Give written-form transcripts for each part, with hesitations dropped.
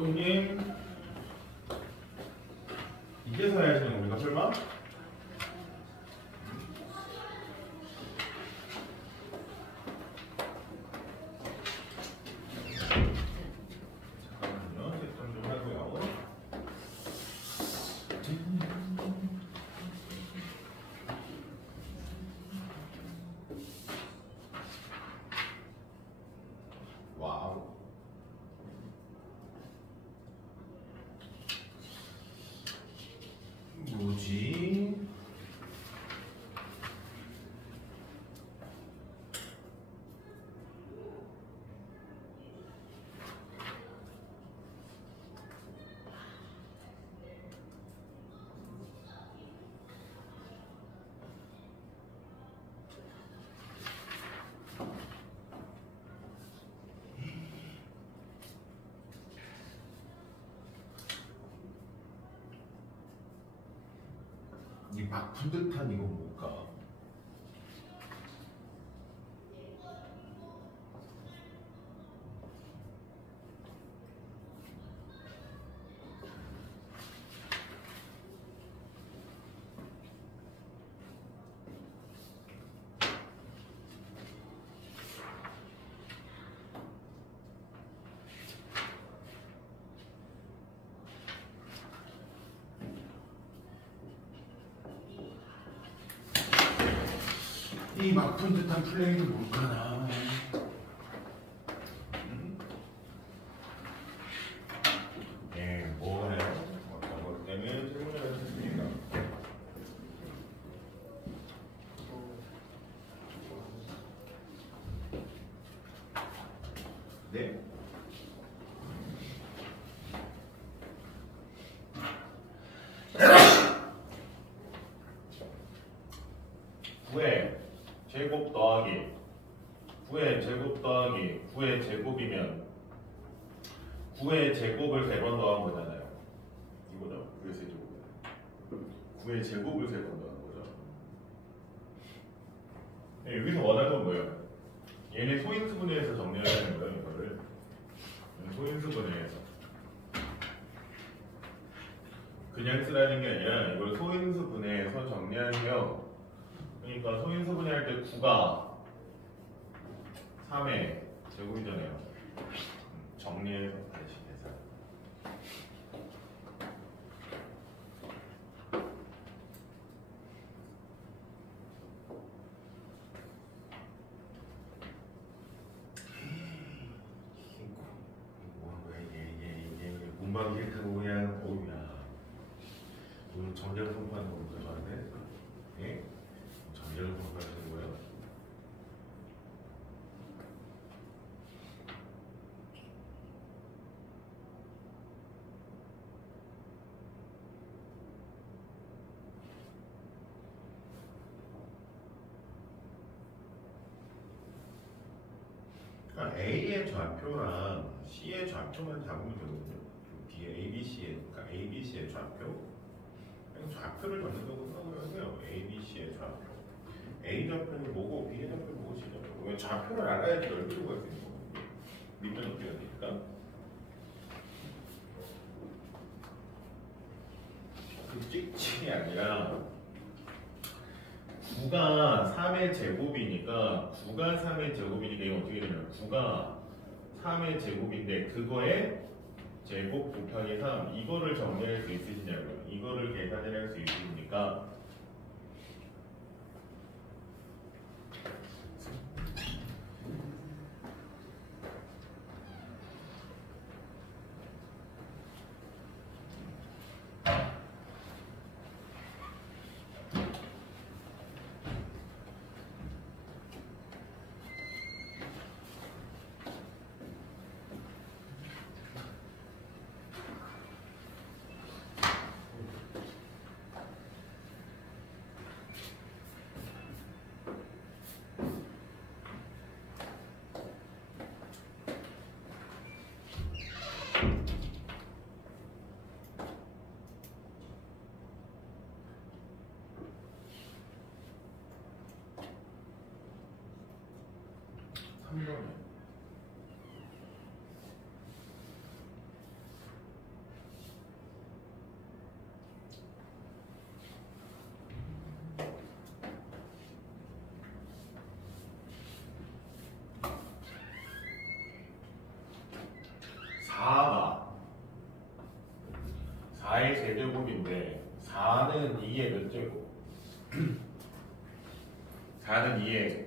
형님 이제서 해야 하시는 겁니까 설마? 잠깐만요. 뒷점 좀 하고요. 와우. 뭐지? 이 막 푼듯한 이건 뭘까? 이 막픈 듯한 플레이는 뭘까나? 예, 뭐예요? 어떤 것 때문에 질문을 하셨습니까? 네? 제곱 더하기 9의 제곱 더하기 9의 제곱이면 9의 제곱을 3번 더한 거잖아요. 이거죠. 9의 제곱. 9의 제곱을 3번 더한 거죠. 네, 여기서 원하는 건 뭐예요? 얘네 소인수분해해서 정리하는 거예요. 이거를 소인수분해해서 그냥 쓰라는 게 아니라 이걸 소인수분해해서 정리하면, 그러니까 소인수분해할 때 9가 3의 제곱이잖아요. 정리해서 다시 계산. 이게 공부하기 싫다고 그냥 어우야 오늘 정제를 선포하는 겁니까 저한테? 예? 정제를 선포하는 거예요? 그러니까 A의 좌표랑 C의 좌표만 잡으면 되거든요. 뒤에 ABC의, 그러니까 ABC의 좌표, 좌표를 전체적으로 생각을 하세요. ABC의 좌표. A 좌표는 뭐고 B의 좌표는 뭐고 C 좌표고. 왜 좌표를 알아야지 넓이를 구할 수 있는 거거든요. 밑면 어떻게 되니까? 그 찍찍이 아니라 9가 3의 제곱이니까 9가 3의 제곱이니까 이거 어떻게 되냐면 9가 3의 제곱인데 그거에 제곱 곱하기 3 이거를 정리할 수 있으시냐고요. 이거를 계산을 할 수 있으십니까? 4의 세제곱인데 4는 2의 몇 제곱? 4는 2의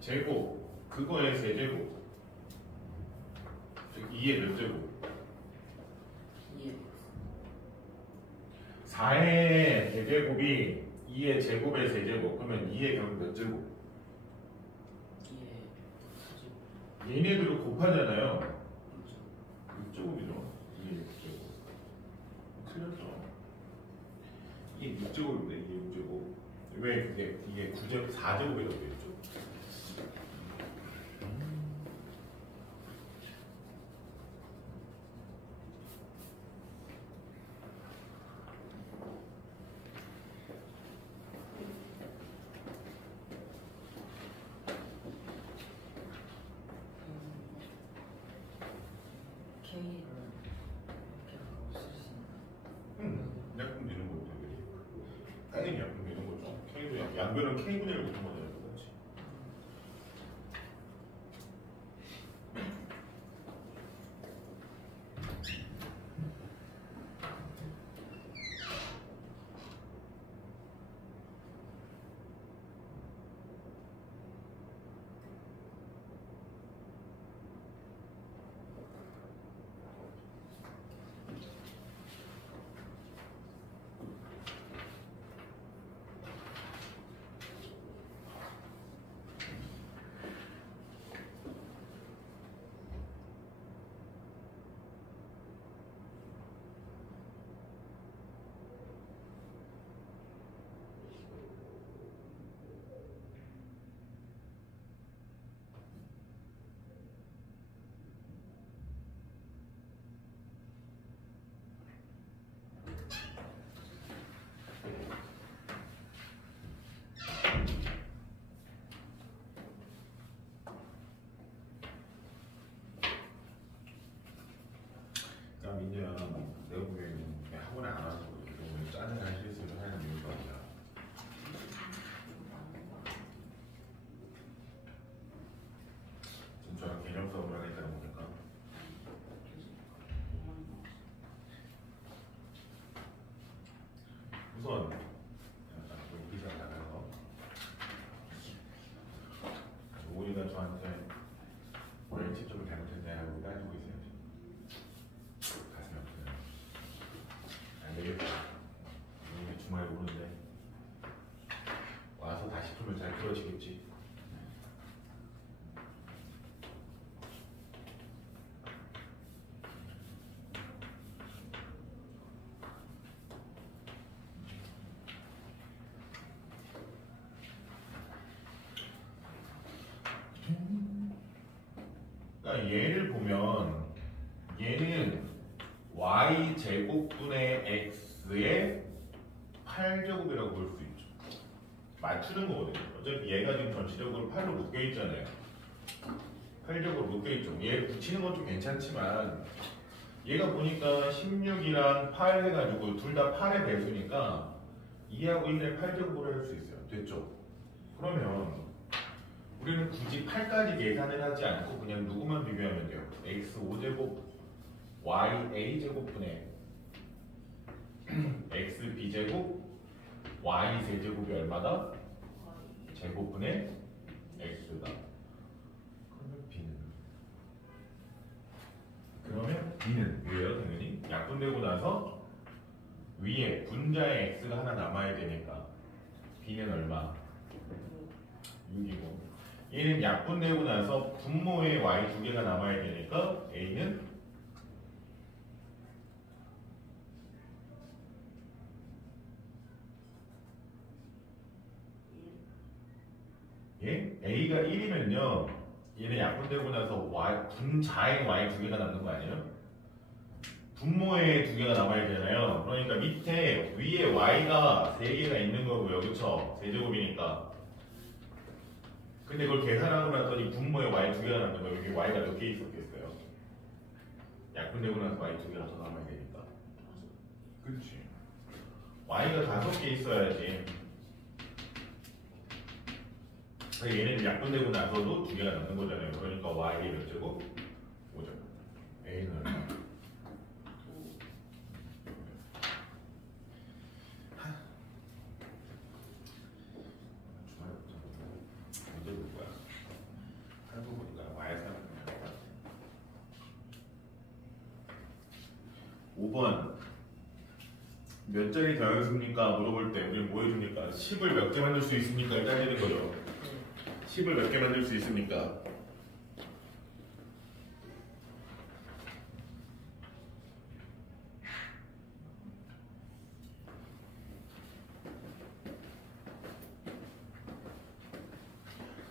제곱, 그거의 세제곱, 즉 2의 몇 제곱? 4의 세제곱이 2의 제곱의 세제곱, 그러면 2의 경우 몇 제곱? 얘네들을 곱하잖아요. 6제곱이죠. 2의 6제곱. 틀렸죠. 이게 6제곱인데 이게 6제곱. 왜 그게 이게 9제곱, 4제곱이라고 했죠? 약분 되는 거죠. 당연히 약분 되는 거죠. K도 양변은 K분의 1 붙은 거잖아요. 그렇지. 민재야, 내가 보기에는 학원에 안 와서 너무 짜증난 실수를 하는 이유가 아니야. 진짜 개념 수업을 하겠다는 거니까. 우선 여기서 나가서 오이가 저한테 왜 직접을 잘못했냐고 따지고 있어요. 되겠다. 이게 주말에 오는데 와서 다시 풀면 잘 풀어지겠지. 그러니까 얘를 보면 얘는 y 제곱분의 x의 8제곱이라고 볼 수 있죠. 맞추는 거거든요. 어차피 얘가 지금 전체적으로 8로 묶여 있잖아요. 8제곱으로 묶여 있죠. 얘 붙이는 건 좀 괜찮지만 얘가 보니까 16이랑 8 해가지고 둘 다 8의 배수니까 2하고 1의 8제곱으로 할 수 있어요. 됐죠? 그러면 우리는 굳이 8까지 계산을 하지 않고 그냥 누구만 비교하면 돼요. x 5제곱 y a제곱분의 x b제곱 y 세제곱이 얼마다? 제곱분의 x다. 그러면 b는 왜요? 당연히 약분되고 나서 위에 분자의 x가 하나 남아야 되니까 b는 얼마? 6이고 얘는 약분되고 나서 분모의 y 두 개가 남아야 되니까 a는 예? a가 1이면요 얘는 약분되고 나서 y, 분자의 y 두 개가 남는 거 아니에요? 분모의 두 개가 남아야 되잖아요. 그러니까 밑에 위에 y가 3개가 있는 거고요. 그쵸? 세제곱이니까. 근데 그걸 계산하고 났더니 분모의 y 두 개가 남는 거예요. 여기 y가 몇 개 있었겠어요? 약분되고 나서 y 두 개가 더 남아야 되니까. 그렇지. y가 5개 있어야지. 얘네는 약분되고 나서도 두 개가 남는 거잖아요. 그러니까 y의 몇 제곱? 5제곱. a는 얼마? 5번 몇 자리 더하겠습니까? 물어볼 때 우리는 뭐 해줍니까? 10을 몇 개 만들 수 있습니까? 를 따지는 거죠. 10을 몇 개 만들 수 있습니까?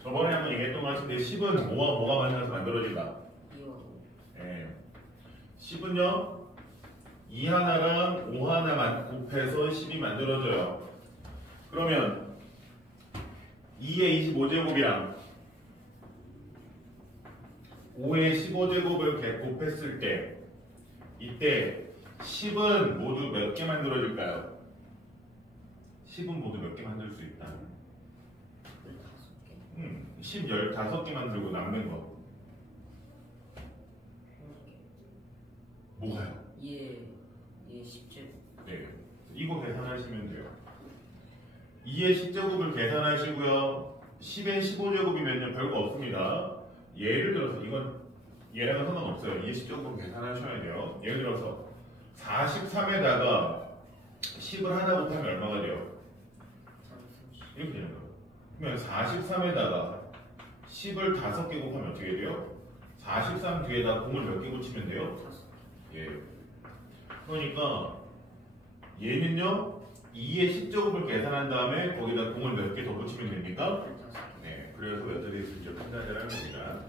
저번에 한번 얘기했던 것 같은데 10은 뭐가 만나서 만들어진다? 10은요 2 하나랑 5 하나만 곱해서 10이 만들어져요. 그러면 2의 25제곱이랑 5의 15제곱을 곱했을 때 이때 10은 모두 몇 개 만들어질까요? 10은 모두 몇 개 만들 수 있다? 10, 15개 만들고 남는 거 뭐가요? 예 10제곱. 네, 이거 계산하시면 돼요. 2의 10제곱을 계산하시고요. 10의 15제곱이면요 별거 없습니다. 예를 들어서 이건 얘랑은 상관없어요. 2의 10제곱은 계산하셔야 돼요. 예를 들어서 43에다가 10을 하나 곱하면 얼마가 돼요? 이렇게 되는 거예요. 그러면 43에다가 10을 5개 곱하면 어떻게 돼요? 43 뒤에다 공을 몇 개 붙이면 돼요? 예. 그러니까 얘는요 2의 10제곱을 계산한 다음에 거기다 공을 몇 개 더 붙이면 됩니까? 네. 그래서 몇 자리 있을지 판단하라는 겁니다.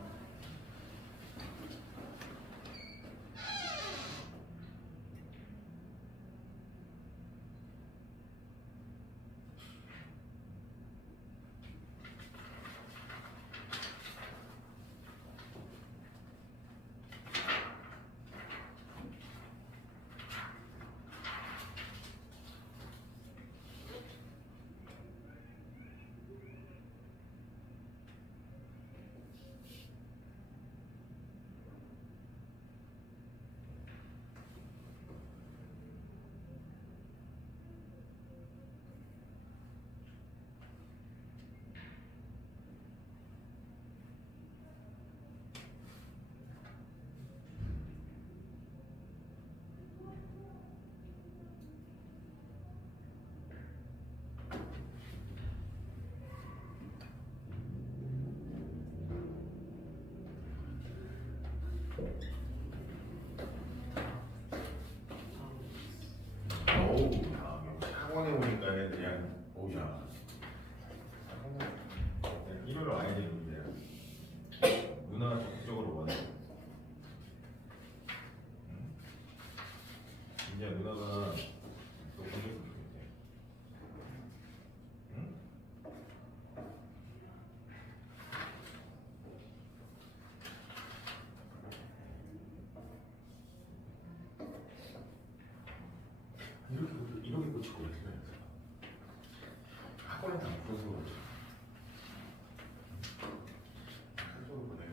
어우, 학원에 오니까는 그냥 오야. 일요일 와야 되는데 누나가 적극적으로 원해. 이제 누나가 또 보내줬으면 좋겠지. 응? 이렇게 고치고 그랬어요. 학원에도 안 풀어서 그렇지. 학교로 보내요.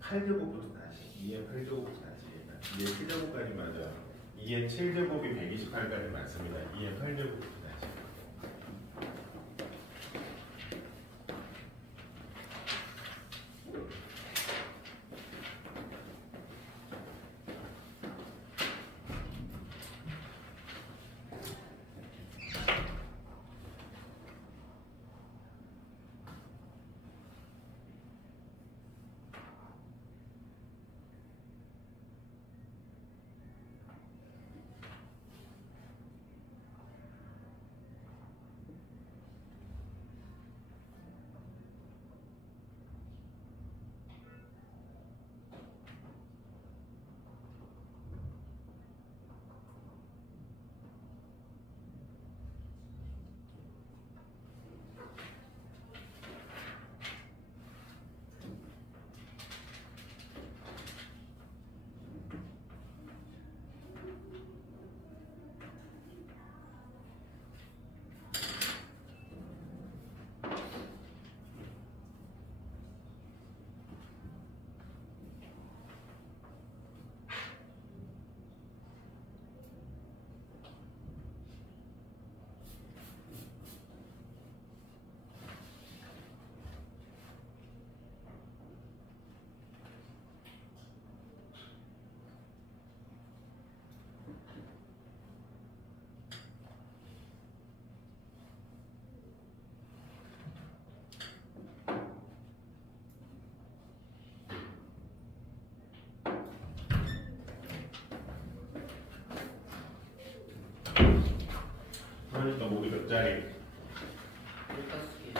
8제곱부터 다시 2의 8제곱부터 다시 2의 7제곱까지 맞아. 2의 7제곱이 128까지 맞습니다. 2의 8제곱부터 다시. 자리. 15개.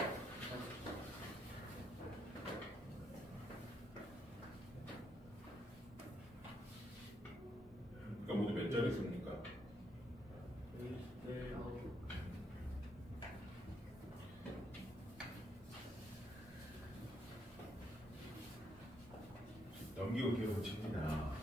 그러니까 모두 몇 자리 씁니까? 19. 넘기고 기억을 칩니다.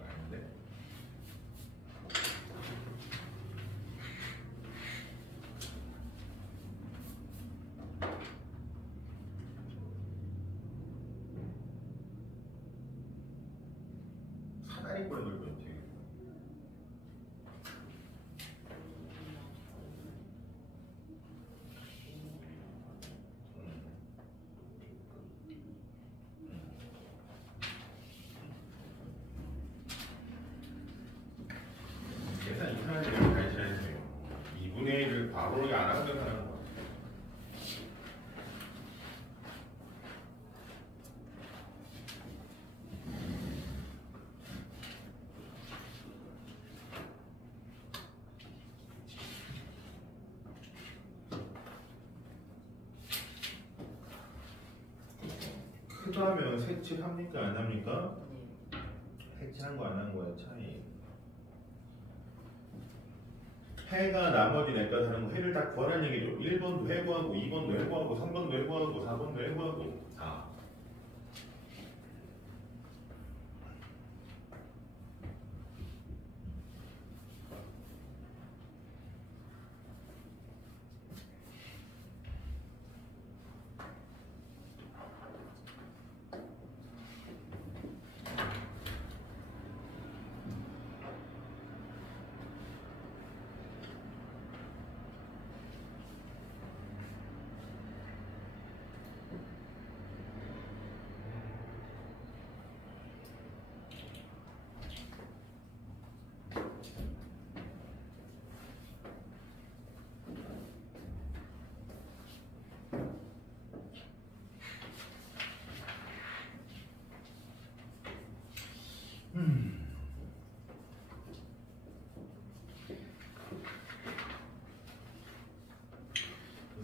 아닌데? 사다리꼴에 걸고 있지. 계산 이상하게 다시 해주세요. 2분의 1을 바로 안 하고 계산하는 거. 크다면 색칠합니까 안 합니까? 네. 색칠한 거 안 한 거의 차이. 해가 나머지 내과 하는 거 해를 다 구하라는 얘기죠. 1번도 해구하고 2번도 해구하고 3번도 해구하고 4번도 해구하고 다.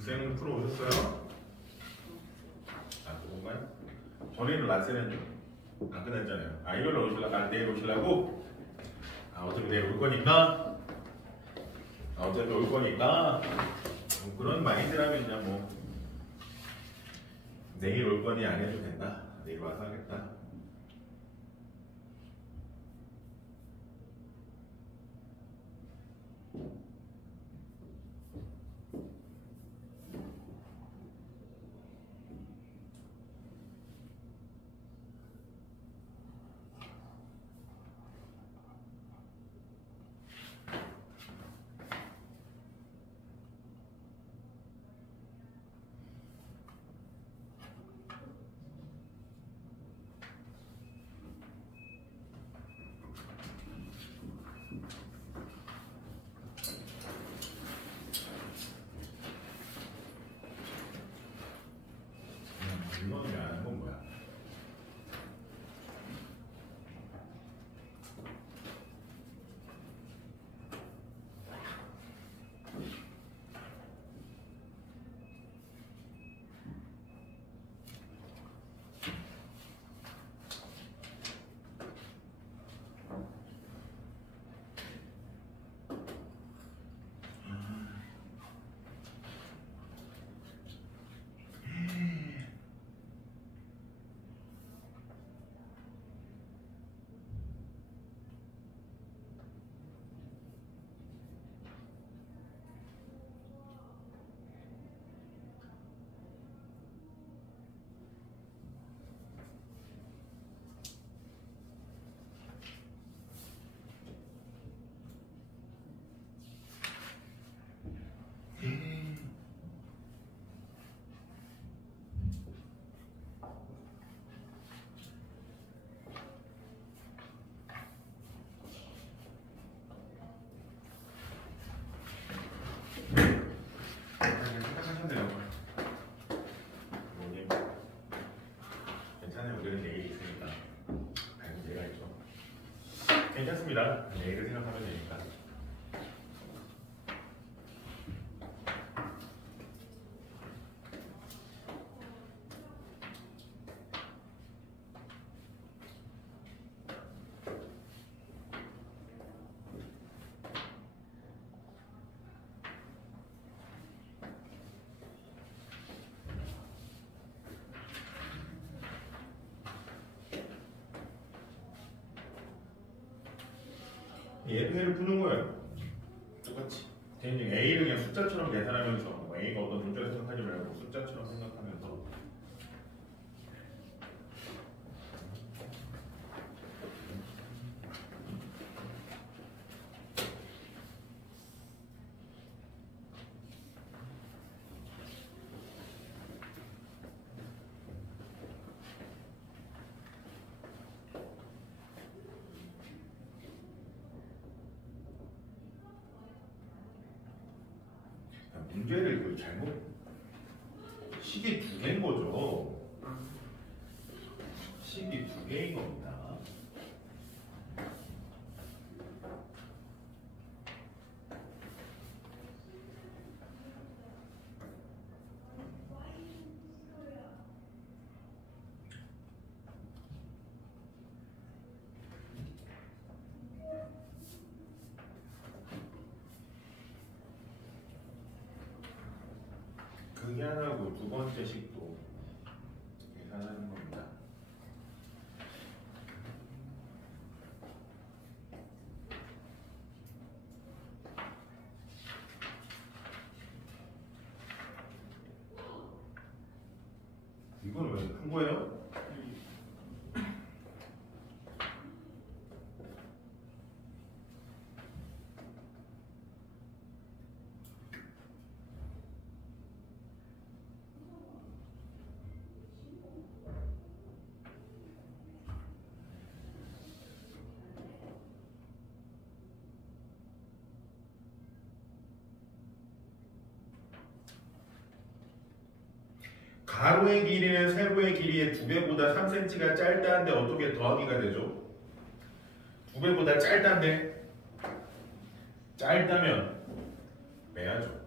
쌤은 풀어 오셨어요? 아, 그건가요? 전에는 라센은 안 끝났잖아요. 아, 이걸 오시려고? 아, 내일 오시려고? 아, 어차피 내일 올 거니까? 아, 어차피 올 거니까? 그런 마인드라면 그냥 뭐 내일 올 거니 안 해도 된다. 내일 와서 하겠다. 괜찮습니다. 네, 이렇게 생각하면 되니까. 얘를 푸는 거예요. 똑같이. 대신 A를 그냥 숫자처럼 계산하면서 뭐 A가 어떤 문자를 생각하지 말고 숫자처럼 생각하면서 문제를 그 잘못 식이 두 개인 거죠. 식이 두 개인 겁니다. 그게 하나고 두 번째 식도 계산하는 겁니다. 이건 왜 한 거예요? 가로의 길이는 세로의 길이의 2배보다 3cm가 짧다는데 어떻게 더하기가 되죠? 2배보다 짧다는데 짧다면 빼야죠.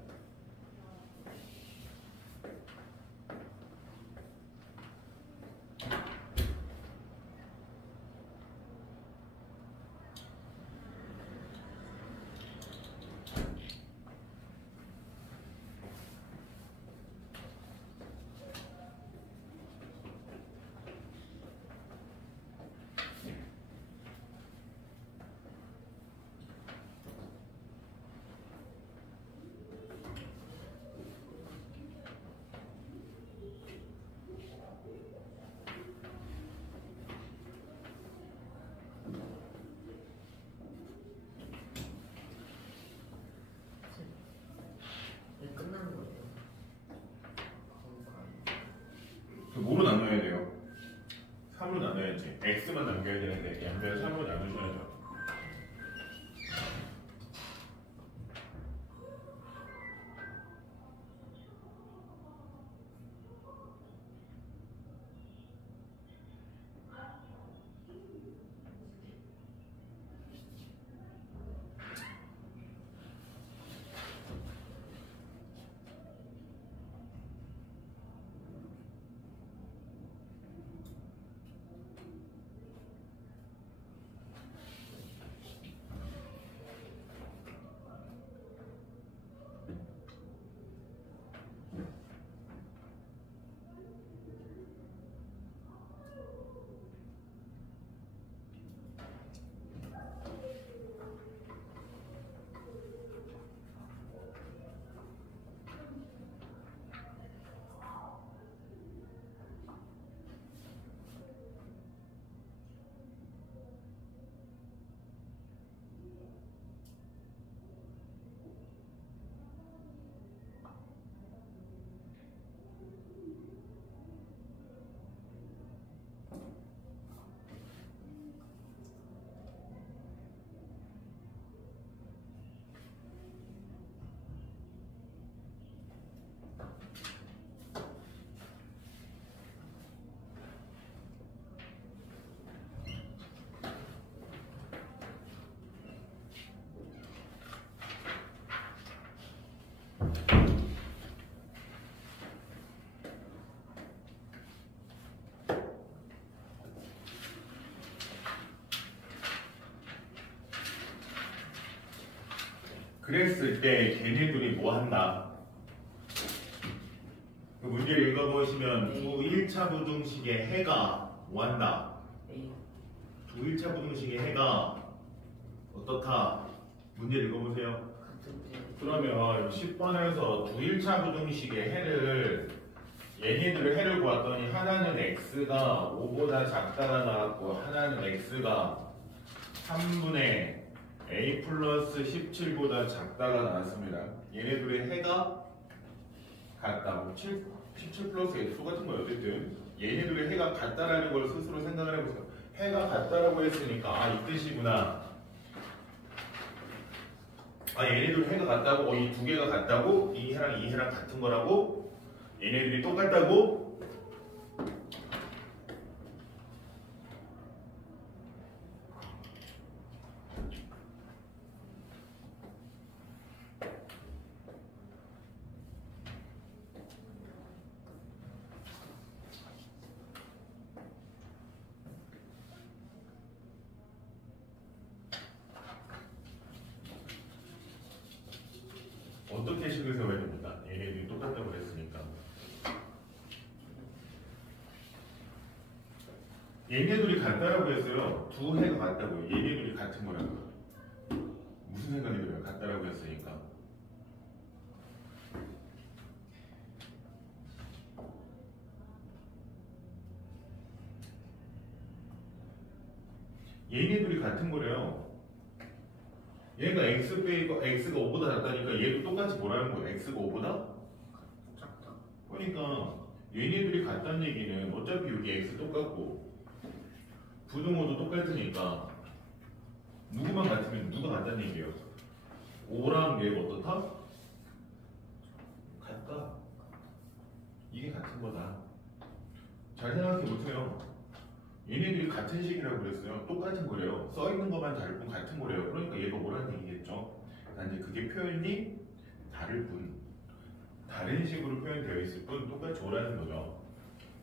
네, 끝난 거예요. 뭐로 나눠야 돼요? 3으로 나눠야지. x만 남겨야 되는데 양변 3으로 나누셔야죠. 그랬을 때 걔네들이 뭐 한다? 그 문제를 읽어보시면 네. 두 1차 부등식의 해가 뭐 한다? A 두 1차 부등식의 해가 어떻다? 문제를 읽어보세요. 같은 때 그러면 10번에서 두 1차 부등식의 해를 얘네들을 해를 보았더니 하나는 x가 5보다 작다가 나왔고 하나는 x가 3분의 a 플러스 17보다 작다가 나왔습니다. 얘네들의 해가 같다. 17 플러스 x 같은 거예요. 어쨌든 얘네들의 해가 같다라는 걸 스스로 생각을 해보세요. 해가 같다라고 했으니까 아, 이 뜻이구나. 아, 얘네들 해가 같다고? 이 두 개가 같다고? 이 해랑 이 해랑 같은 거라고? 얘네들이 똑같다고? 어떻게 식을 세워야 됩니까? 얘네들이 똑같다고 그랬으니까. 얘네들이 같다라고 했어요. 두 해가 같다고요. 얘네들이 같은 거라고요. 무슨 생각이 들어요? 같다라고 했으니까. 얘네들이 같은 거래요. 얘가 x 빼고 x가 5보다 작다니까 얘도 똑같이 뭐라는 거예요? x가 5보다 작다. 그러니까 얘네들이 같다는 얘기는 어차피 여기 x 똑같고 부등호도 똑같으니까 누구만 같으면 누가 같다는 얘기예요? 5랑 얘가 어떻다? 같다. 이게 같은 거다. 잘 생각해 보세요. 얘네들이 같은 식이라고 그랬어요. 똑같은 거래요. 써있는 것만 다를 뿐 같은 거래요. 그러니까 얘가 뭐라는 얘기겠죠? 단지 그게 표현이 다를 뿐, 다른 식으로 표현되어 있을 뿐 똑같이 오라는 거죠.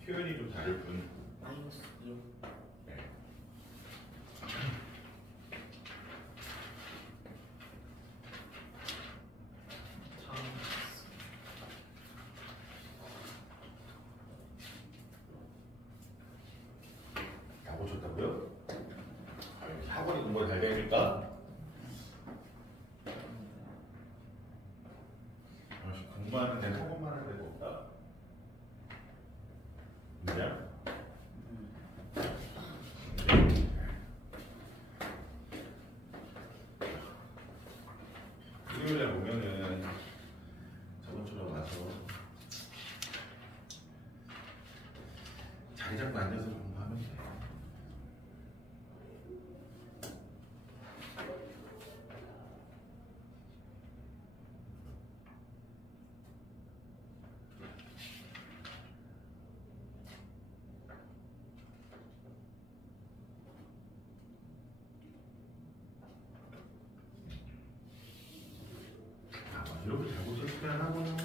표현이 좀 다를 뿐. 마이너스 2. 네. 다 고쳤다고요? 학원이 공부가 잘 되니까 역시 공부하는데 학원만 할 데가 없다. 그냥 일요일에 보면은 저번처럼 와서 자리 잡고 앉아서 공부하면 돼. 이렇게 잘 고쳤으면 하고요.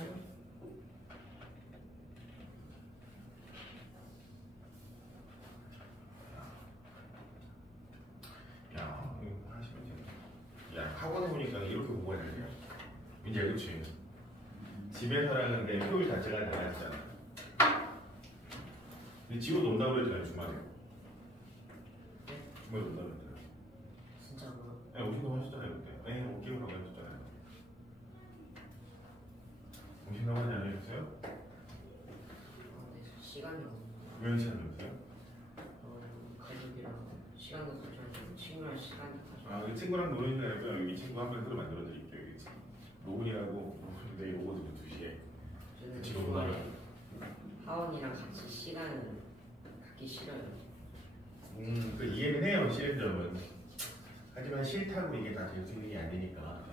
야, 이거 하시면 돼. 야, 학원에 보니까 이렇게 공부해야 돼요. 이제 그치? 집에서 하는데 효율 자체가 달라지잖아. 근데 집어 논다고 그랬잖아요, 주말에. 주말에 논다고 그랬잖아요. 진짜로? 네, 오신다고 하셨잖아요, 그때. 네, 오기로 가고 하셨잖아요. 오신다고 하지 않으셨어요? 네, 시간이 없어. 왜 하셨어요? 가족이랑 시간을 가져야죠. 친구랑 시간이 가져. 아, 그 친구랑 노는 게 아니고요. 여기 친구 한 명 새로 만들어 드릴게요. 여기 지금. 로운이라고 내일 오거든요, 2시에. 저는 지금 주말에 오나요? 하원이랑 같이 시간을 갖기 싫어요. 그 이해는 해요, 싫은 점은. 하지만 싫다고 이게 다 재수있는 게 아니니까.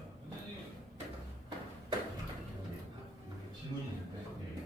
질문이 있는데 네.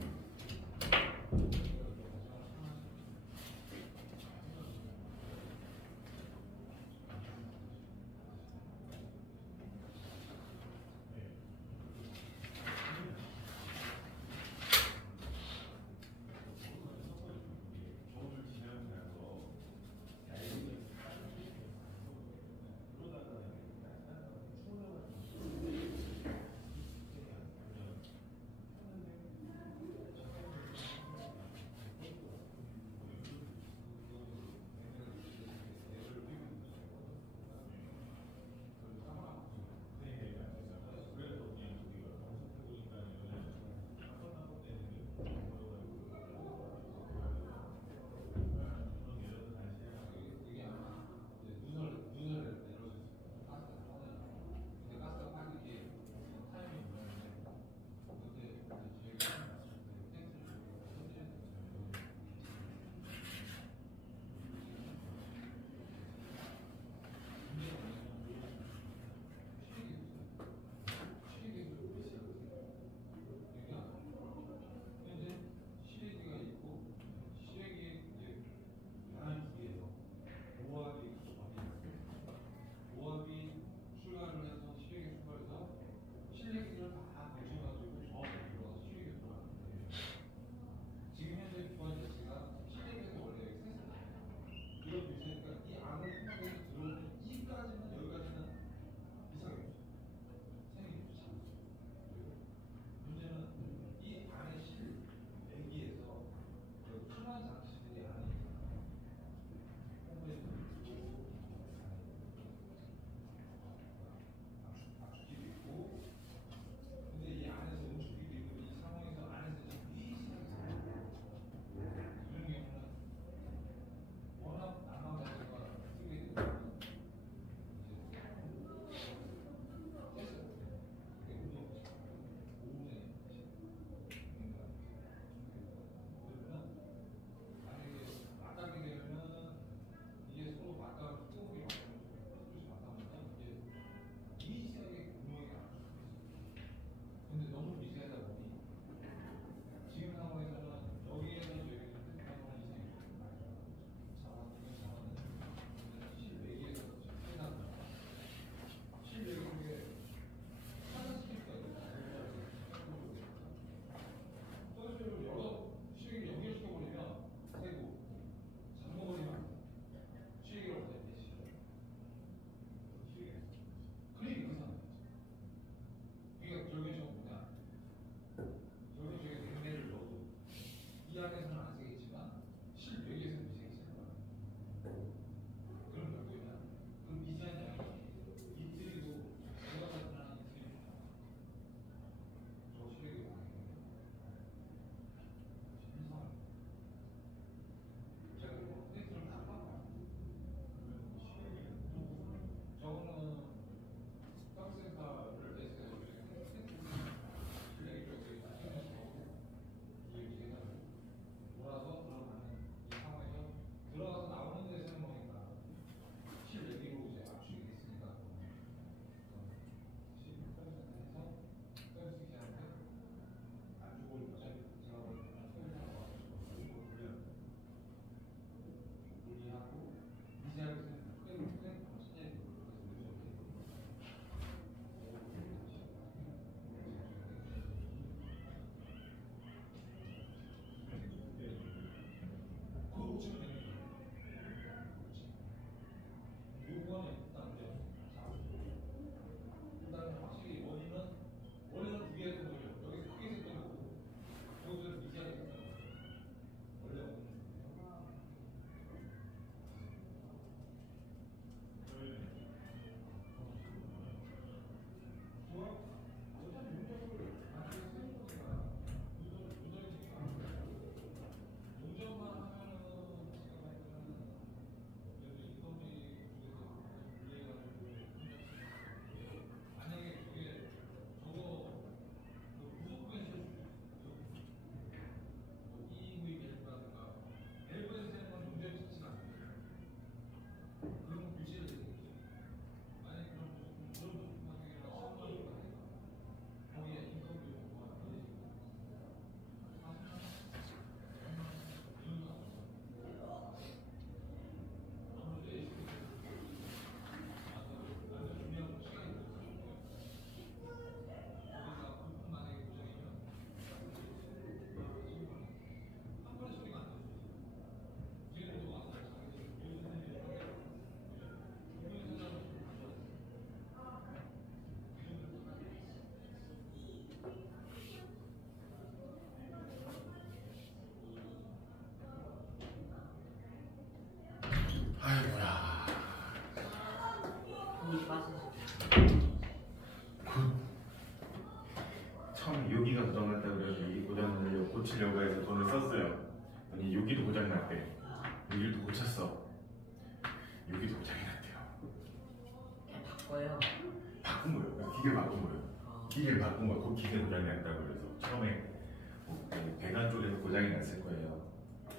고치려고 해서 돈을 썼어요. 아니 여기도 고장이 났대. 여기도 고쳤어. 여기도 고장이 났대요. 그냥 바꿔요. 바꾼 거예요. 기계를 바꾼 거예요. 기계를 바꾼 거예요. 그 기계 고장이 났다고 그래서 처음에 그 배관 쪽에서 고장이 났을 거예요.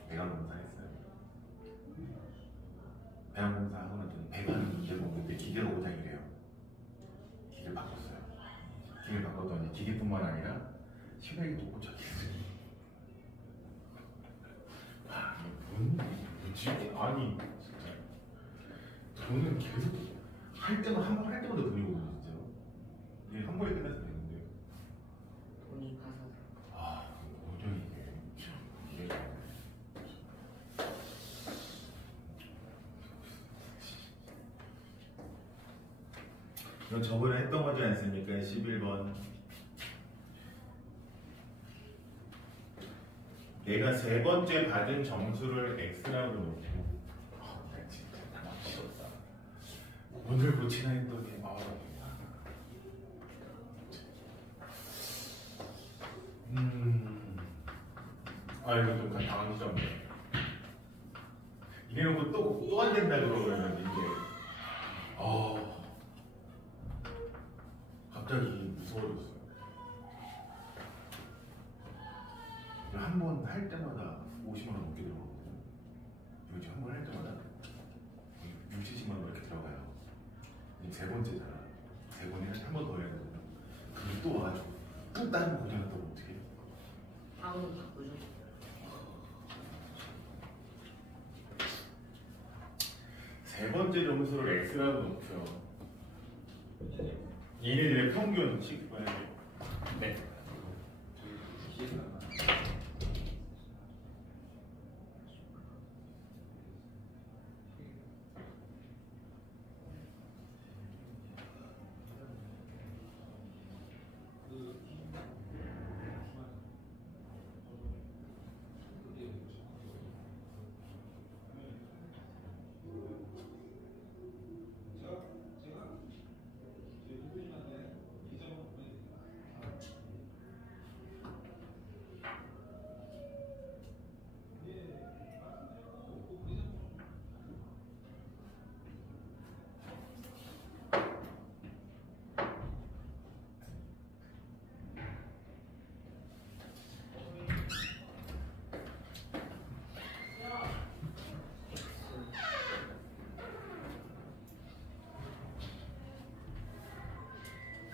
배관 공사했어요. 배관 공사하고 나더니 배관은 문제가 없는데 기계가 고장이래요. 기계를 바꿨어요. 기계를 바꿨더니 기계뿐만 아니라 실내기도 고쳤어요. 아, 뭐지? 아니 진짜 돈은 계속 할 때마다 한 번 할 때마다 돈이 오거든요. 진짜로. 이게 한 번에 끝났으면 되는데. 돈이 가서 아, 뭐죠 이게? 참, 이게. 이건 저번에 했던 거지 않습니까? 11번. 내가 세 번째 받은 점수를 X라고 놓고 나 진짜 다 싫었다. 오늘 고치나 했더니 이거 좀 당황스럽네. 이래놓고 또 안 된다 그러면 이제 갑자기 무서워졌어요. 한 번 할 때마다 50만 원 넘게 들어가거든요. 이거 지금 한 번 할 때마다 6, 70만 원 이렇게 들어가요. 이제 세 번째잖아. 세 번에 한 번 더 해야 되거든요. 그게 또 와가지고 또 다른 거 고장났다고 어떻게 해요? 다음은 바꾸죠. 세 번째 점수를 X라고 놓고요. 얘네들의 평균 봐야 돼요. 네.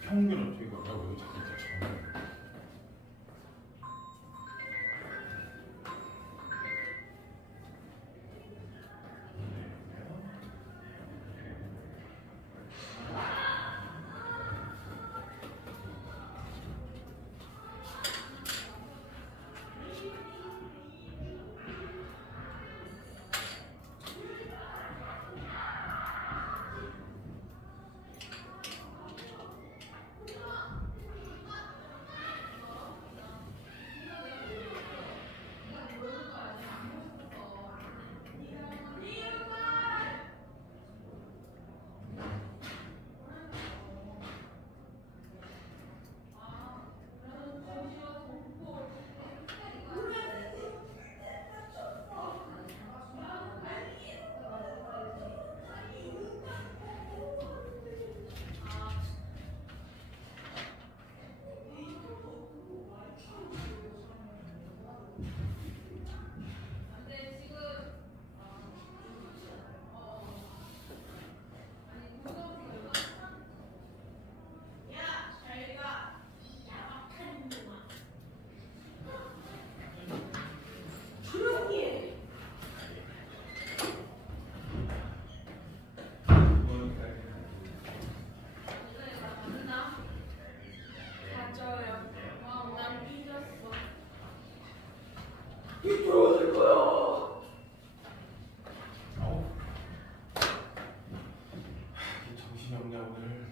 평균 어떻게 가냐고 이거 자꾸 전화해. 정신이 없냐 오늘.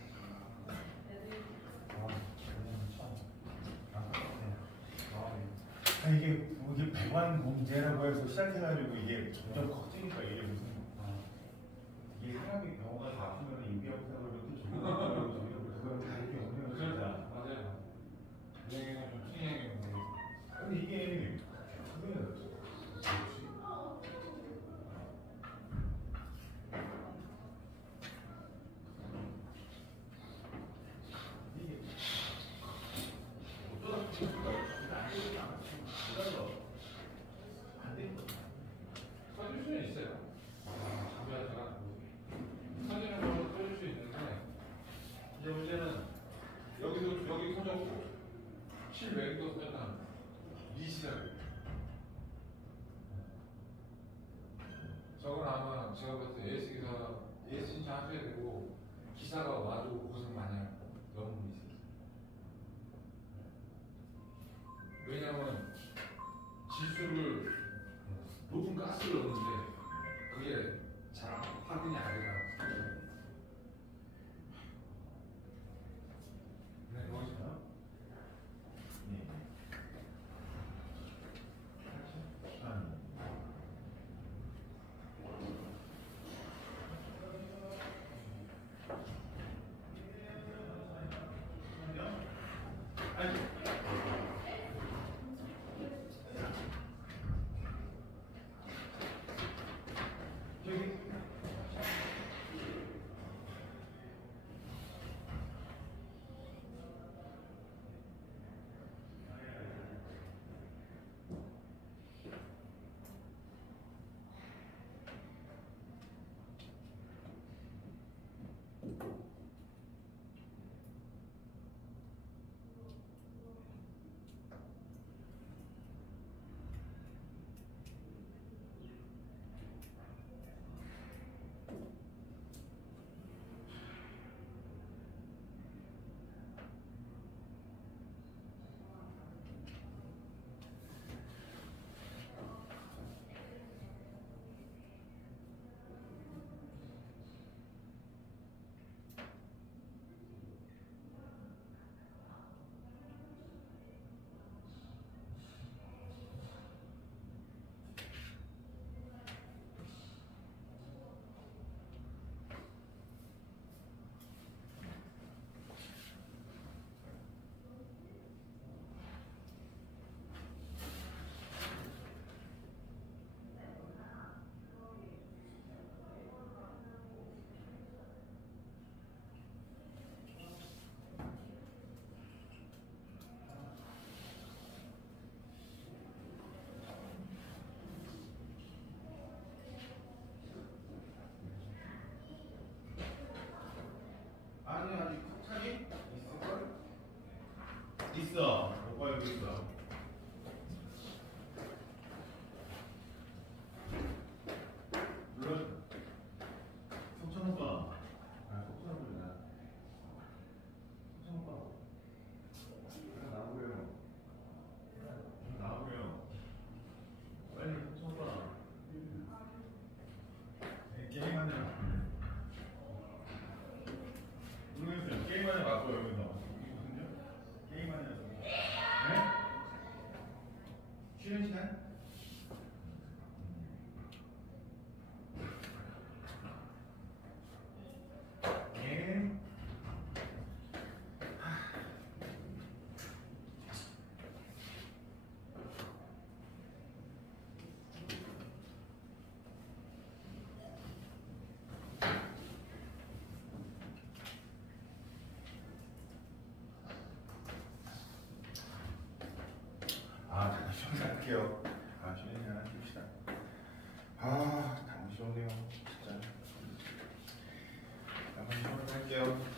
이게 배관 문제라고 해서 시작해가지고 이게 점점 커지니까 이게 무슨 이게 사람이 병원 가서 아프면 인비영상을 이렇게 저기도 그거 다 이렇게 없는 거죠. 맞아요. 좀 튜닝하게 아니 이게 써줄 수는 있어요. 제가 사진을 보면 써줄 수 있는데 이제 문제는 여기도 여기 써졌고 실외도 써졌나 미시라고. 저건 아마 제가 봤을 때 AS 기사 AS 신청하셔야 되고 기사가 와도 고생 많이 할 거 너무 있어요. 왜냐면 지수를 높은 가스를 넣는데 그게 잘 확인이 안 되더라고요. 네, 거기서 아니 아직 차기 있을걸? 있어. 오빠 여기 있어. 물론 석천 오빠. 아 석천 오빠냐? 석천 오빠. 나오래요. 나오래요. 빨리 석천 오빠. 게임하냐? 모르겠어요. 게임하냐 맞고 여기서. 게임하냐 저기. 네? 쉬는 시간? 예. 아, 잠깐 시원할게요. 아, 쉬는 시간 줍시다. 아, 너무 시원해요. 진짜. 한번 시원할게요.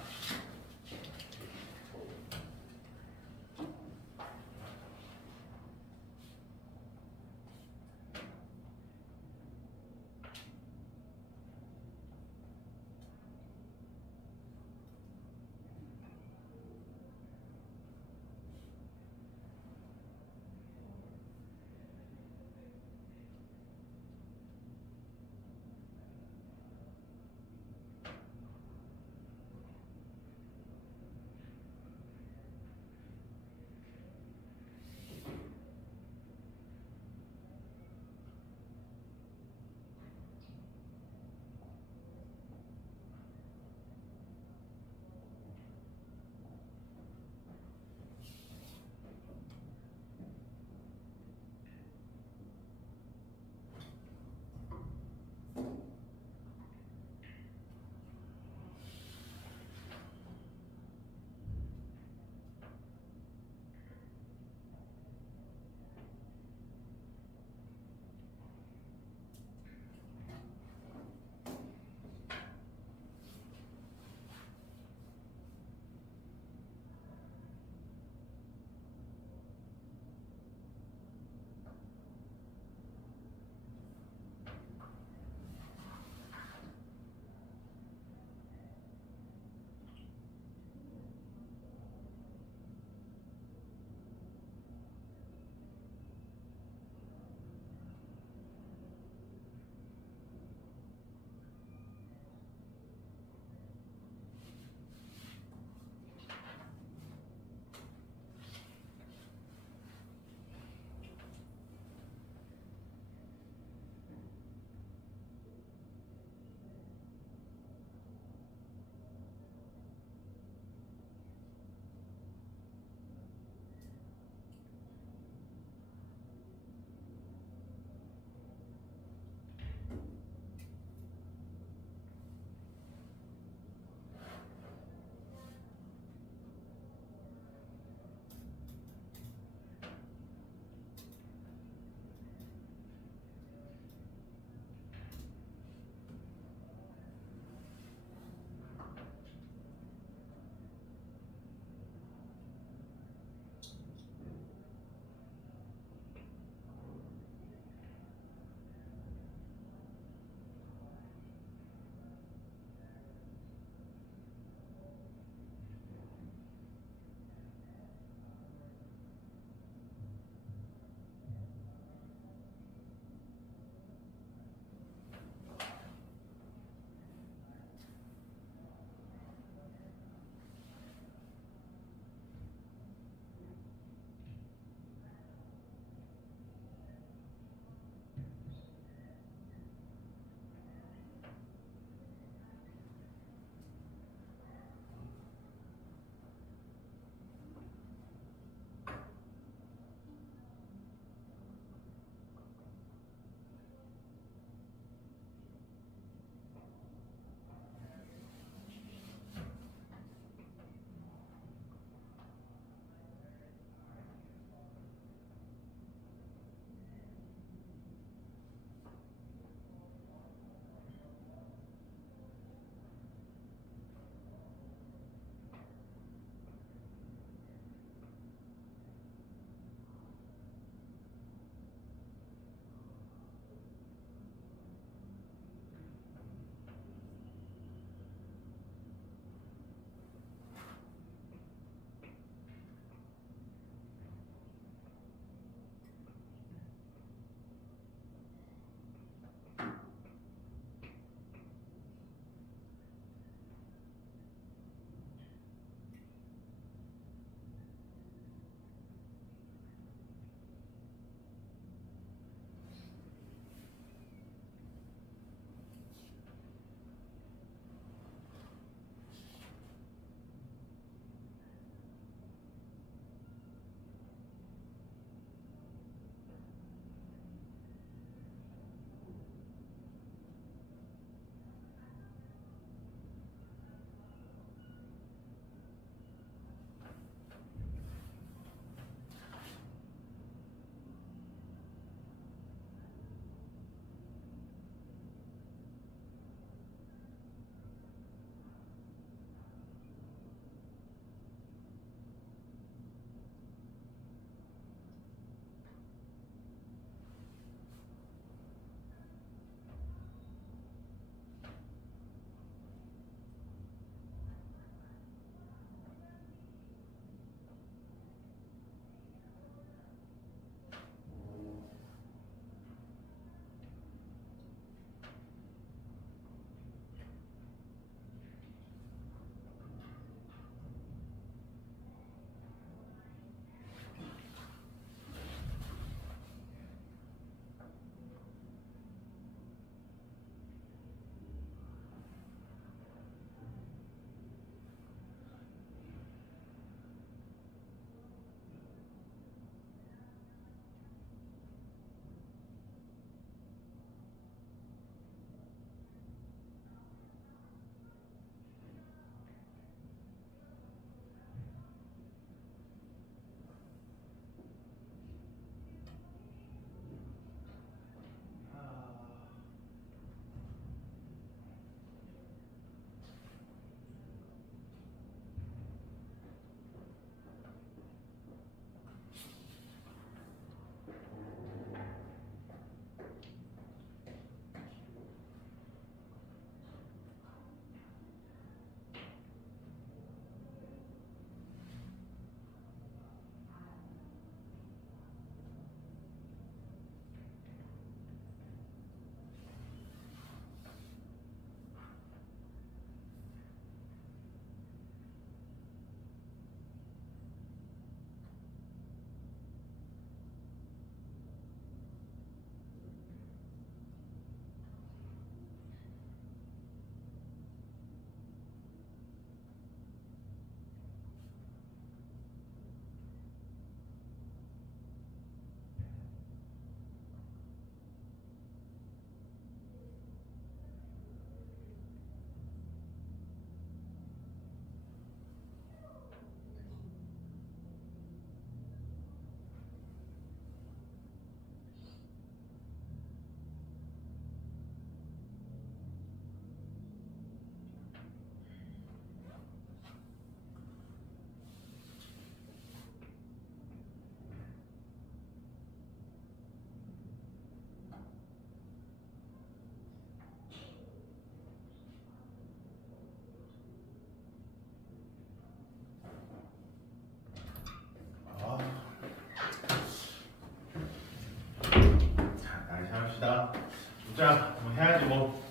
자, 뭐 해야지 뭐.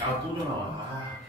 아, 또 전화 와. 아.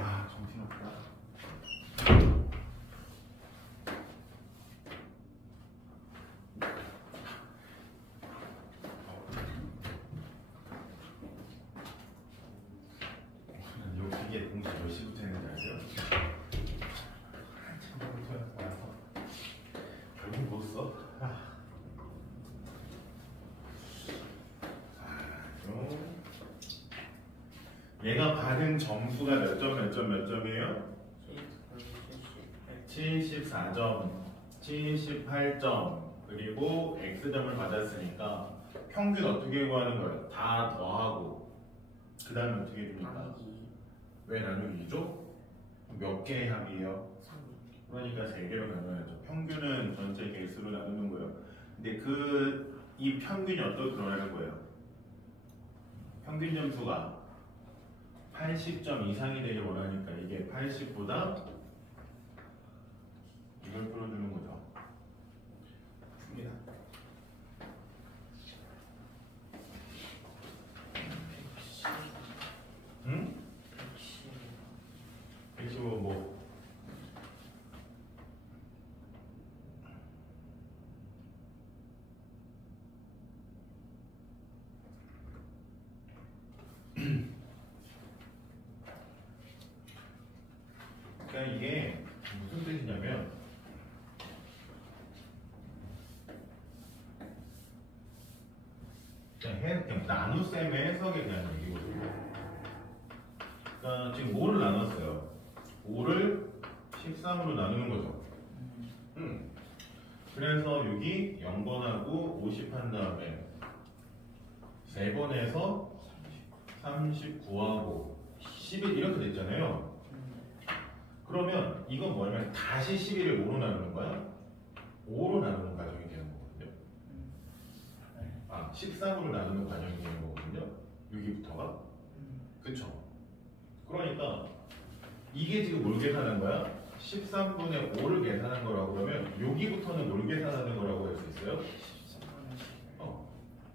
아, 정신없다. 요 기계 공지 몇 시부터 했는지 알죠? 한참 전부터 와서 결국 못 써. 얘가 받은 점수가 몇 점이에요? 74점, 78점, 그리고 X점을 받았으니까 평균 어떻게 구하는 거예요? 다 더하고 그 다음에 어떻게 해줍니까? 나누기 왜 나누기죠? 몇 개의 합이에요? 3. 그러니까 3개로 나눠야죠. 평균은 전체 개수로 나누는 거예요. 근데 이 평균이 어떻게 드러나는 거예요? 평균 점수가 80점 이상이 되길 원하니까 이게 80보다 이걸 풀어주는 거죠. 풉니다. 응? 115 뭐? 그러니까 이게 무슨 뜻이냐면 그냥 나눗셈의 해석에 대한 얘기거든요. 그러니까 지금 5를 나눴어요. 5를 13으로 나누는 거죠. 그래서 여기 0번하고 50 한 다음에 3번에서 39하고 11 이렇게 됐잖아요. 그러면 이건 뭐냐면 다시 11을 5로 나누는 거야? 5로 나누는 과정이 되는 거거든요. 아, 13으로 나누는 과정이 되는 거거든요. 여기부터가. 그쵸? 그러니까 이게 지금 뭘 계산한 거야? 13분의 5를 계산한 거라고 그러면 여기부터는 뭘 계산하는 거라고 할 수 있어요?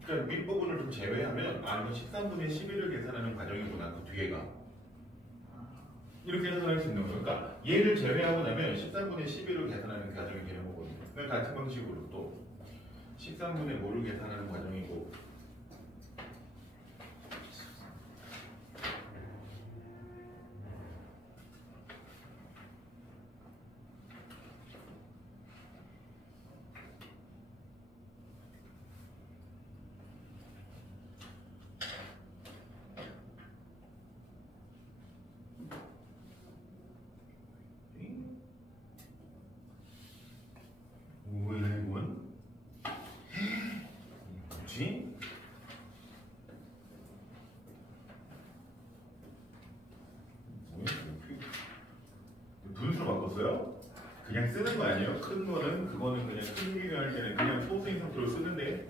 그러니까 윗부분을 좀 제외하면 이건 13분의 11을 계산하는 과정이구나. 그 뒤에가 이렇게 계산할 수 있는 거예요. 그러니까 얘를 제외하고 나면 13분의 11을 계산하는 과정이 되는 거거든요. 그러니까 같은 방식으로 또 13분의 5를 계산하는 과정이고 뭐지? 분수로 바꿨어요? 그냥 쓰는 거 아니에요? 큰 거는 그거는 그냥 큰 기계 할 때는 그냥 소수인 상태로 쓰는데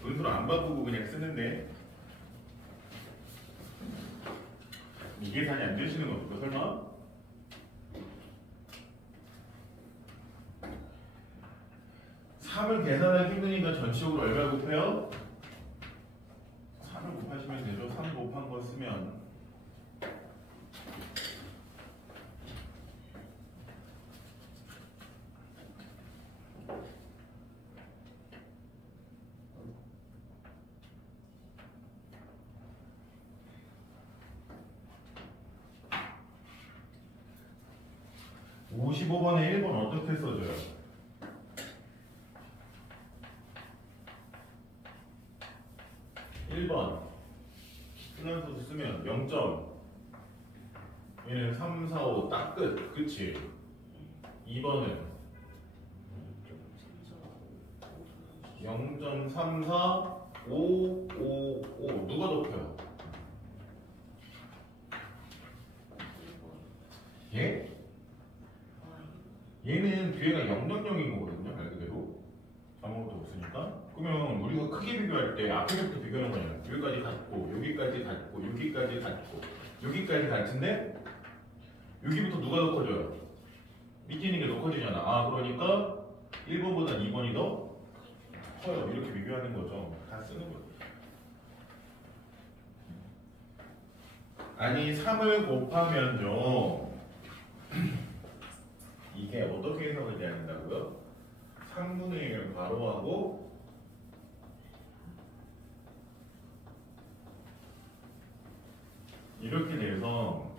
분수로 안 바꾸고 그냥 쓰는데 이 계산이 안 되시는 겁니까 설마? (3을) 계산하기 힘드니까 전치적으로 얼마 곱해요? 3을 곱하시면 되죠. 3 곱한 거 쓰면 55번에 1번 어떻게 써줘요? 1번 순환소수 쓰면 0점 얘는 3, 4, 5 딱 끝. 그치? 2번은 0.34 5, 5, 5 누가 높여요? 얘? 얘는 뒤에가 0.0인 거거든요 말 그대로 아무것도 없으니까. 그러면 우리가 크게 비교할 때 앞에부터 비교하는 거잖아요. 여기까지 같고 여기까지 같고 여기까지 같고 여기까지 같은데 여기부터 누가 더 커져요? 밑에 있는 게 더 커지잖아. 아 그러니까 1번보다 2번이 더 커요. 이렇게 비교하는 거죠. 다 쓰는 거죠. 아니 3을 곱하면요 이게 어떻게 해석을 해야 된다고요? 3분의 1 괄호하고 이렇게 돼서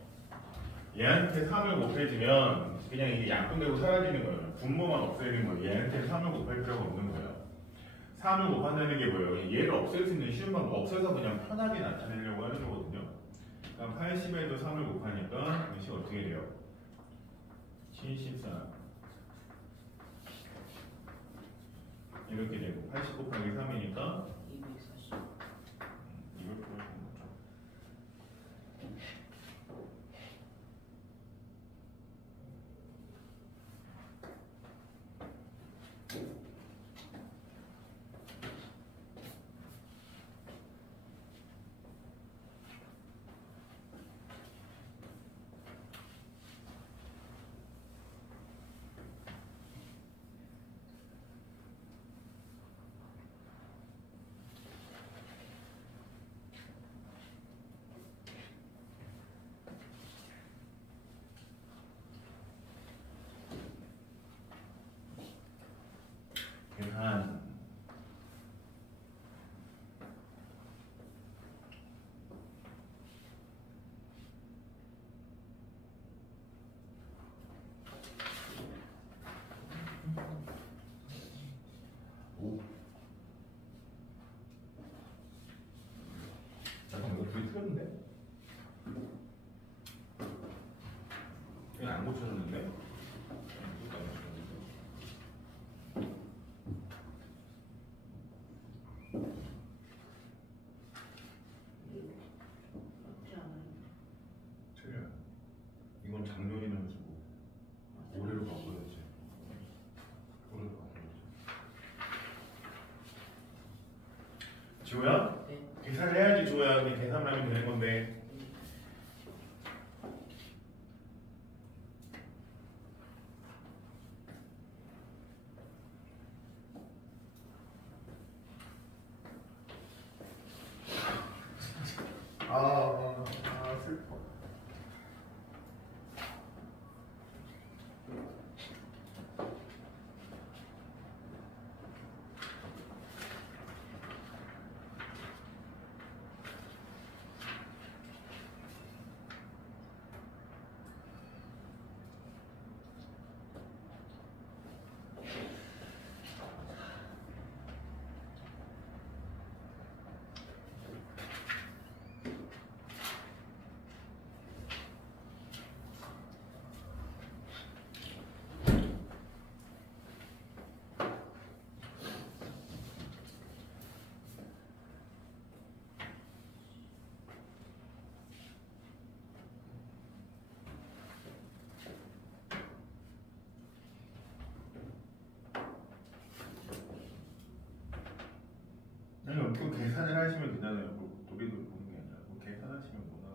얘한테 3을 곱해주면 그냥 이게 약분되고 사라지는 거예요. 분모만 없애는 거예요. 얘한테 3을 곱할 필요가 없는 거예요. 3을 곱한다는 게 뭐예요? 얘를 없앨 수 있는 쉬운 방법 없애서 그냥 편하게 나타내려고 하는 거거든요. 그럼 80에도 3을 곱하니까 이것이 어떻게 돼요? 74 이렇게 되고 80 곱하기 3이니까 240. 이걸 풀어주는 거죠. 계산 오 잠깐 이거 불이 틀렸는데? 이거 안 고쳐졌는데? 맞지 않아요? 틀려요. 이건 장면이는 수고 올해로 바꿔야지. 올해로 바꿔야지. 지호야? 네. 계산을 해야지 지호야. 그냥 계산을 하면 되는 건데. 슬퍼. 아니 그 계산을 하시면 되잖아요. 그 노래도 보는 게 아니라 그 계산하시면 뭐나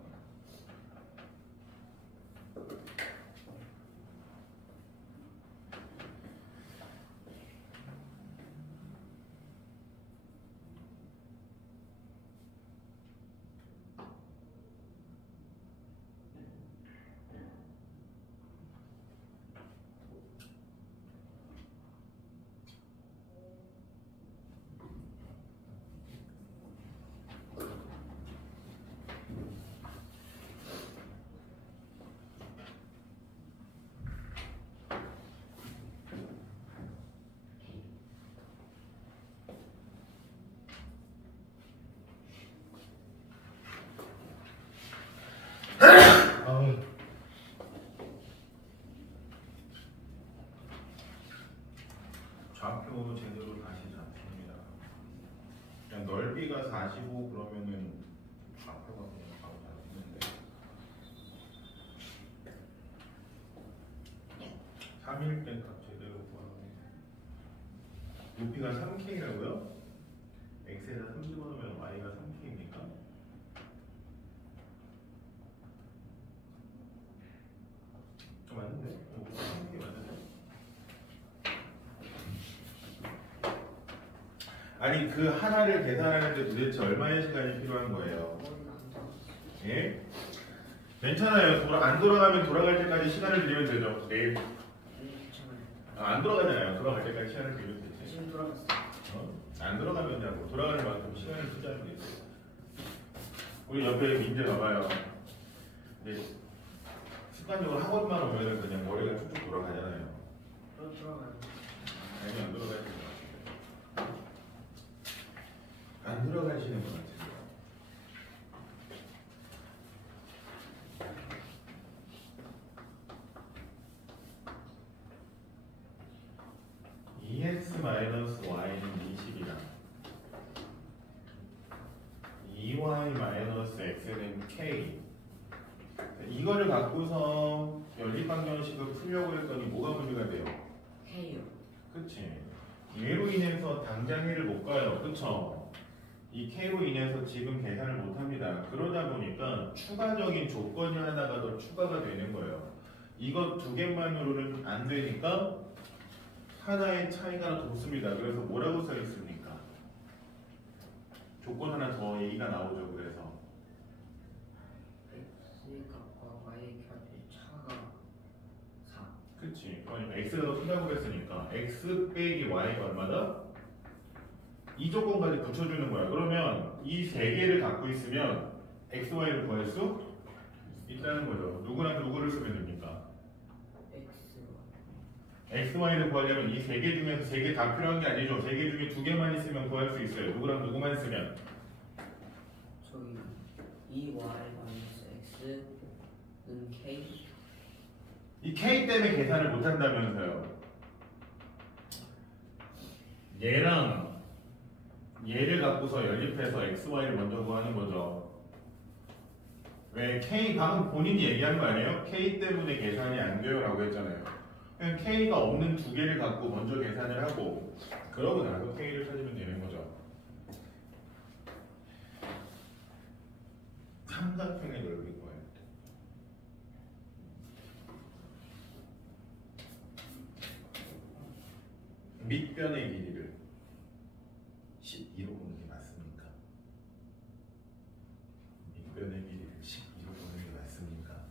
아우. 좌표 제대로 다시 잡힙니다. 그냥 넓이가 45 그러면은 좌표가 그냥 바로 잡히는데 3일 땐값 제대로 구하면 높이가 3K라고요? X에다 3 집어넣으면 Y가 3K입니까? 맞는데? 3K 맞는데? 아니 그 하나를 계산하는데 도대체 얼마의 시간이 필요한 거예요? 머리가 안 들어갔어. 예? 괜찮아요. 안 돌아가면 돌아갈 때까지 시간을 들이면 되죠. 내일 괜찮아요. 안 돌아가잖아요. 돌아갈 때까지 시간을 들이면 되지. 지금 돌아갔어. 안 돌아가면냐고 돌아가는 만큼 시간을 투자하는 게 있어요. 우리 옆에 민재 봐봐요. 이제 습관적으로 학원만 오면은 그냥 머리가 쭉쭉 돌아가잖아요. 돌아가요. 아니 안 돌아가시는 것 같아요. 안 돌아가시는 것 같아요. EX-Y는 20이다. 2Y-X는 K. 이거를 갖고서 연립방정식을 풀려고 했더니 뭐가 문제가 돼요? 해요. 그치? 얘로 인해서 당장 해를 못 가요. 그쵸? 이 K로 인해서 지금 계산을 못 합니다. 그러다 보니까 추가적인 조건이 하나가 더 추가가 되는 거예요. 이것 두 개만으로는 안 되니까 하나의 차이가 뒀습니다. 그래서 뭐라고 써 있습니까? 조건 하나 더 얘기가 나오죠. 그래서 X 값과 Y 값의 차가 4. 그치? 그러니까 X가 더 크다고 그랬으니까 X 빼기 Y가 얼마다? 이 조건까지 붙여주는 거야. 그러면 이 세 개를 갖고 있으면 X, Y를 구할 수 있다는 거죠. 누구랑 누구를 쓰면 됩니까? X, Y를 구하려면 이 세 개 중에서 세 개 다 필요한 게 아니죠. 세 개 중에 두 개만 있으면 구할 수 있어요. 누구랑 누구만 쓰면. 저기 2Y-X는 K. 이 K 때문에 계산을 못 한다면서요. 얘랑 얘를 갖고서 연립해서 X, Y를 먼저 구하는 거죠. 왜 K 방금 본인이 얘기한 거 아니에요? K 때문에 계산이 안 돼요 라고 했잖아요. 그냥 K가 없는 두 개를 갖고 먼저 계산을 하고 그러고 나서 K를 찾으면 되는 거죠. 삼각형의 넓이 구해야 돼. 밑변의 길이를 12로 보는 게 맞습니까? 밑변의 길이를 12로 보는 게 맞습니까?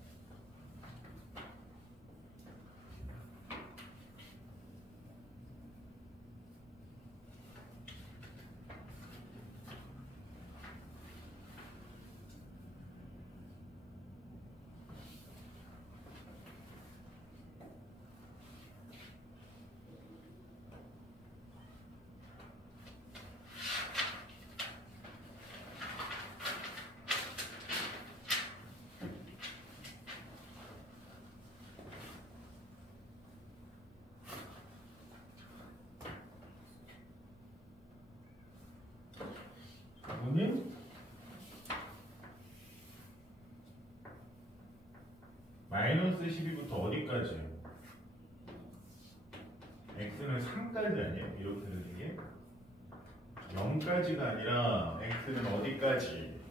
부모님? 마이너스 12부터 어디까지? x는 3까지 아니에요? 이렇게 되는 게 0까지가 아니라 x는 어디까지?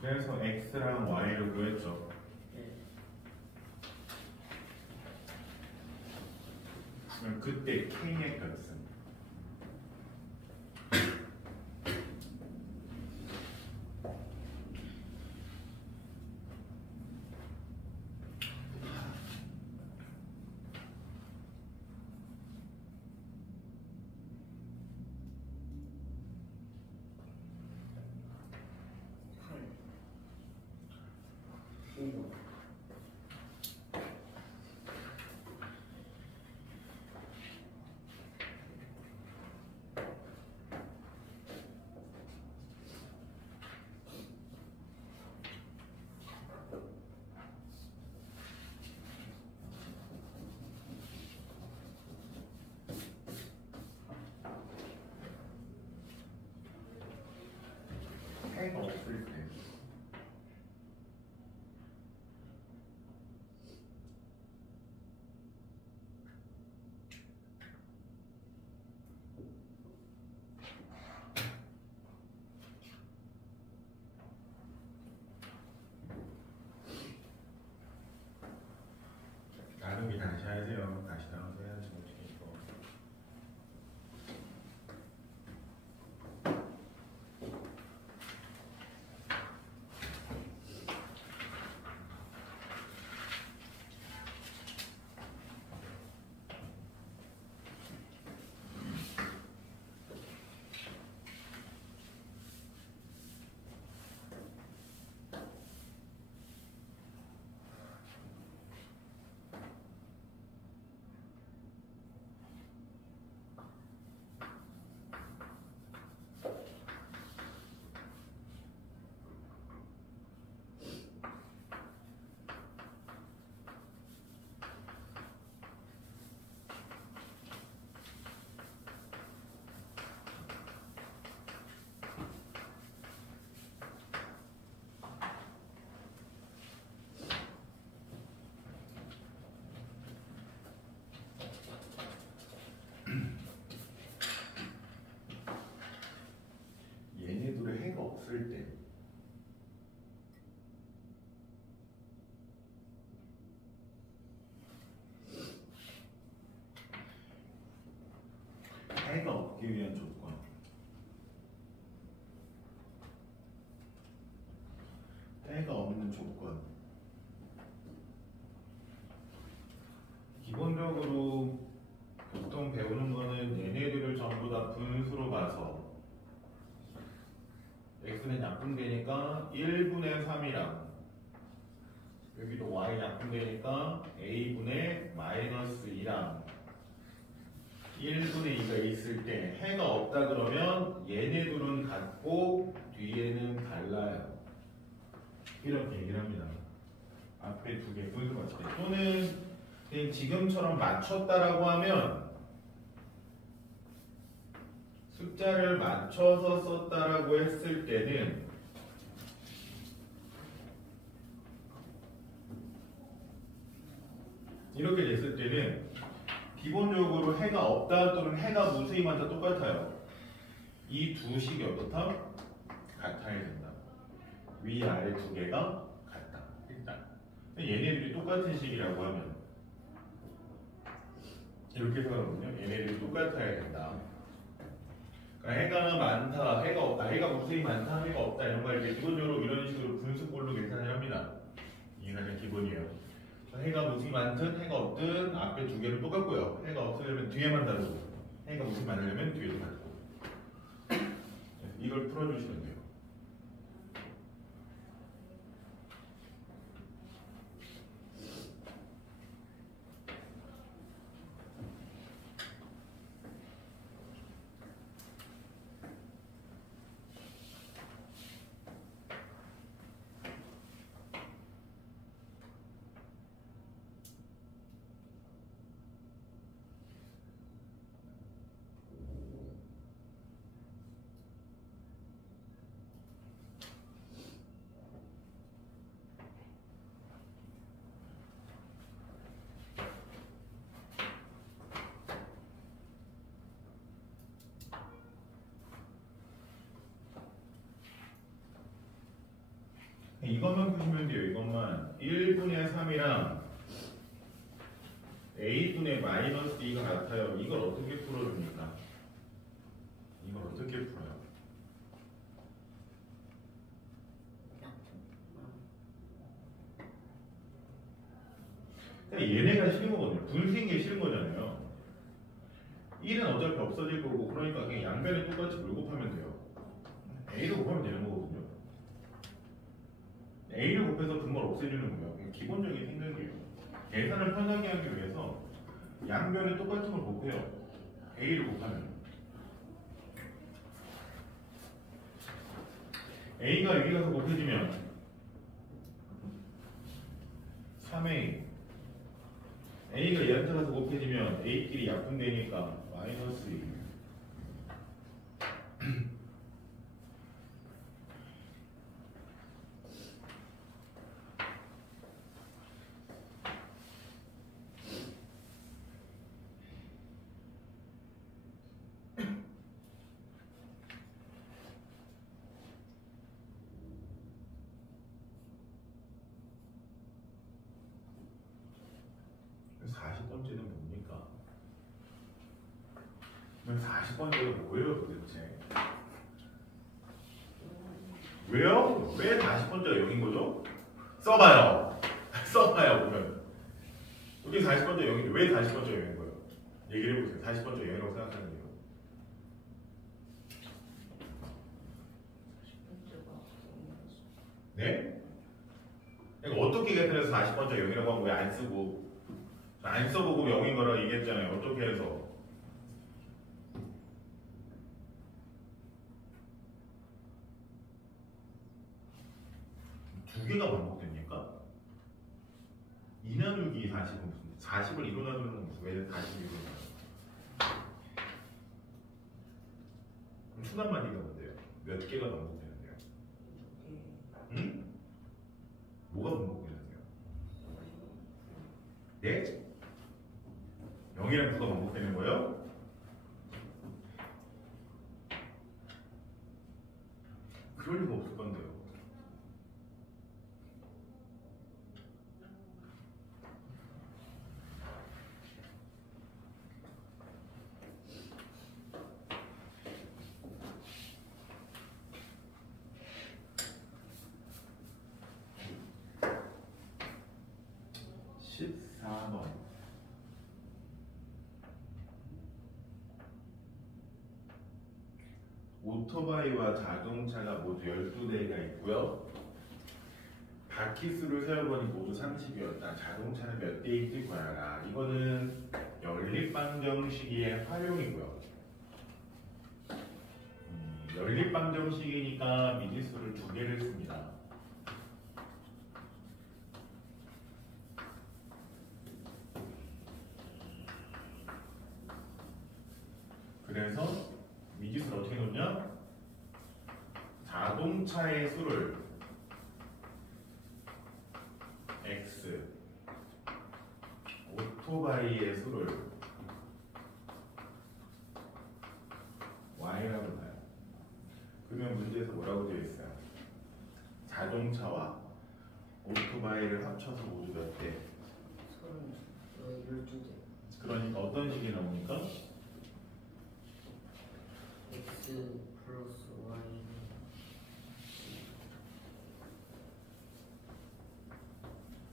그래서 x랑 y를 구했죠. 그럼 그때 k의 값은 이거 해가 없을 때 나누기 다시 하세요. 다시 나눠서 해야지 어떻게 이거. 얘네들의 해가 없을 때 해가 없기 위한 조건 해가 없는 조건 기본적으로 보통 배우는 거는 얘네들을 전부 다 분수로 봐서 x는 약분되니까 1분의 3이랑 여기도 y 약분되니까 a분의 마이너스 2랑 1분의 2가 있을 때 해가 없다 그러면 얘네 둘은 같고 뒤에는 달라요. 이렇게 얘기를 합니다. 앞에 두 개 분수 맞을 때 또는 그냥 지금처럼 맞췄다라고 하면 숫자를 맞춰서 썼다라고 했을 때는 이렇게 됐을 때는 기본적으로 해가 없다 또는 해가 무수히 많다 똑같아요. 이 두 식이 어떻다? 같아야 된다. 위아래 두 개가 같다. 일단 얘네들이 똑같은 식이라고 하면 이렇게 생각하거든요. 얘네들이 똑같아야 된다. 그러니까 해가 많다, 해가 없다, 해가 무수히 많다, 해가 없다 이런 거 할 때 기본적으로 이런 식으로 분수꼴로 계산을 합니다. 이게 가장 기본이에요. 해가 무수히 많든 해가 없든 앞에 두 개는 똑같고요. 해가 없으려면 뒤에만 다르고 해가 무수히 많으려면 뒤에도 다르고 이걸 풀어주시면 돼요. 이것만 푸시면 돼요. 이것만 1분의 3이랑 a분의 마이너스 2가 같아요. 이걸 어떻게 풀어줍니까? 이걸 어떻게 풀어요? 그러니까 얘네가 싫은 거거든요. 분수인 게 싫은 거잖아요. 1은 어차피 없어질 거고 그러니까 그냥 양변에 똑같이 물 곱하면 돼요. a를 곱하면 되는 거거든요. a를 곱해서 분모를 없애주는 거예요. 그냥 기본적인 생각이에요. 계산을 편하게 하기 위해서 양변에 똑같은 걸 곱해요. a를 곱하면 a가 여기 가서 곱해지면 3a a가 얘한테 가서 곱해지면 a끼리 약분되니까 마이너스 2 40번째는 뭡니까? 40번째가 뭐예요 도대체? 왜요? 왜 40번째가 0인 거죠? 써봐요. 써봐요 보면. 어떻게 40번째 0인데 왜 40번째 0인 거예요? 얘기를 해보세요. 40번째 0이라고 생각하는 이유. 네? 그러니까 어떻게 계산해서 40번째 0이라고 하고 왜 안 쓰고 안 써보고 0인 거라 얘기했잖아요. 어떻게 해서? 두 개가 반복됩니까? 2 나누기 40은 무슨 40을 2로 나누는 건 무슨 왜 40을 2로 나눠? 그럼 수납만리가 뭔데요? 몇 개가 반복되는데요? 응? 뭐가 반복되는데요? 네? 0이랑 9가 반복되는 거예요? 그럴 리가 없을 건데요. 오토바이와 자동차가 모두 12대가 있고요. 바퀴수를 세어보니 모두 30이었다. 자동차는 몇 대 있을 거야? 이거는 연립방정식의 활용이고요. 연립방정식이니까 미지수를 2개를 씁니다. 그래서 미지수를 어떻게 놓냐? 자동차의 수를 x, 오토바이의 수를 y라고 봐요. 그러면 문제에서 뭐라고 되어 있어요? 자동차와 오토바이를 합쳐서 모두 몇 대? 12대. 그러니까 어떤 식이 나오니까? x 플러스 y.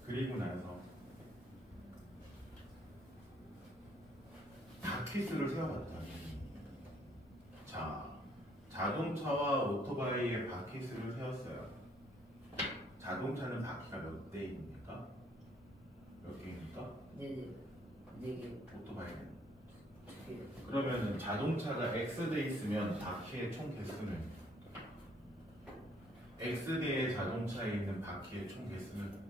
그리고 나서 바퀴수를 세워봤더니 자, 자동차와 오토바이의 바퀴수를 세웠어요. 자동차는 바퀴가 몇 대입니까? 몇 개입니까? 4개. 오토바이는? 2개. 그러면은 자동차가 X대 있으면 바퀴의 총 개수는 X대의 자동차에 있는 바퀴의 총 개수는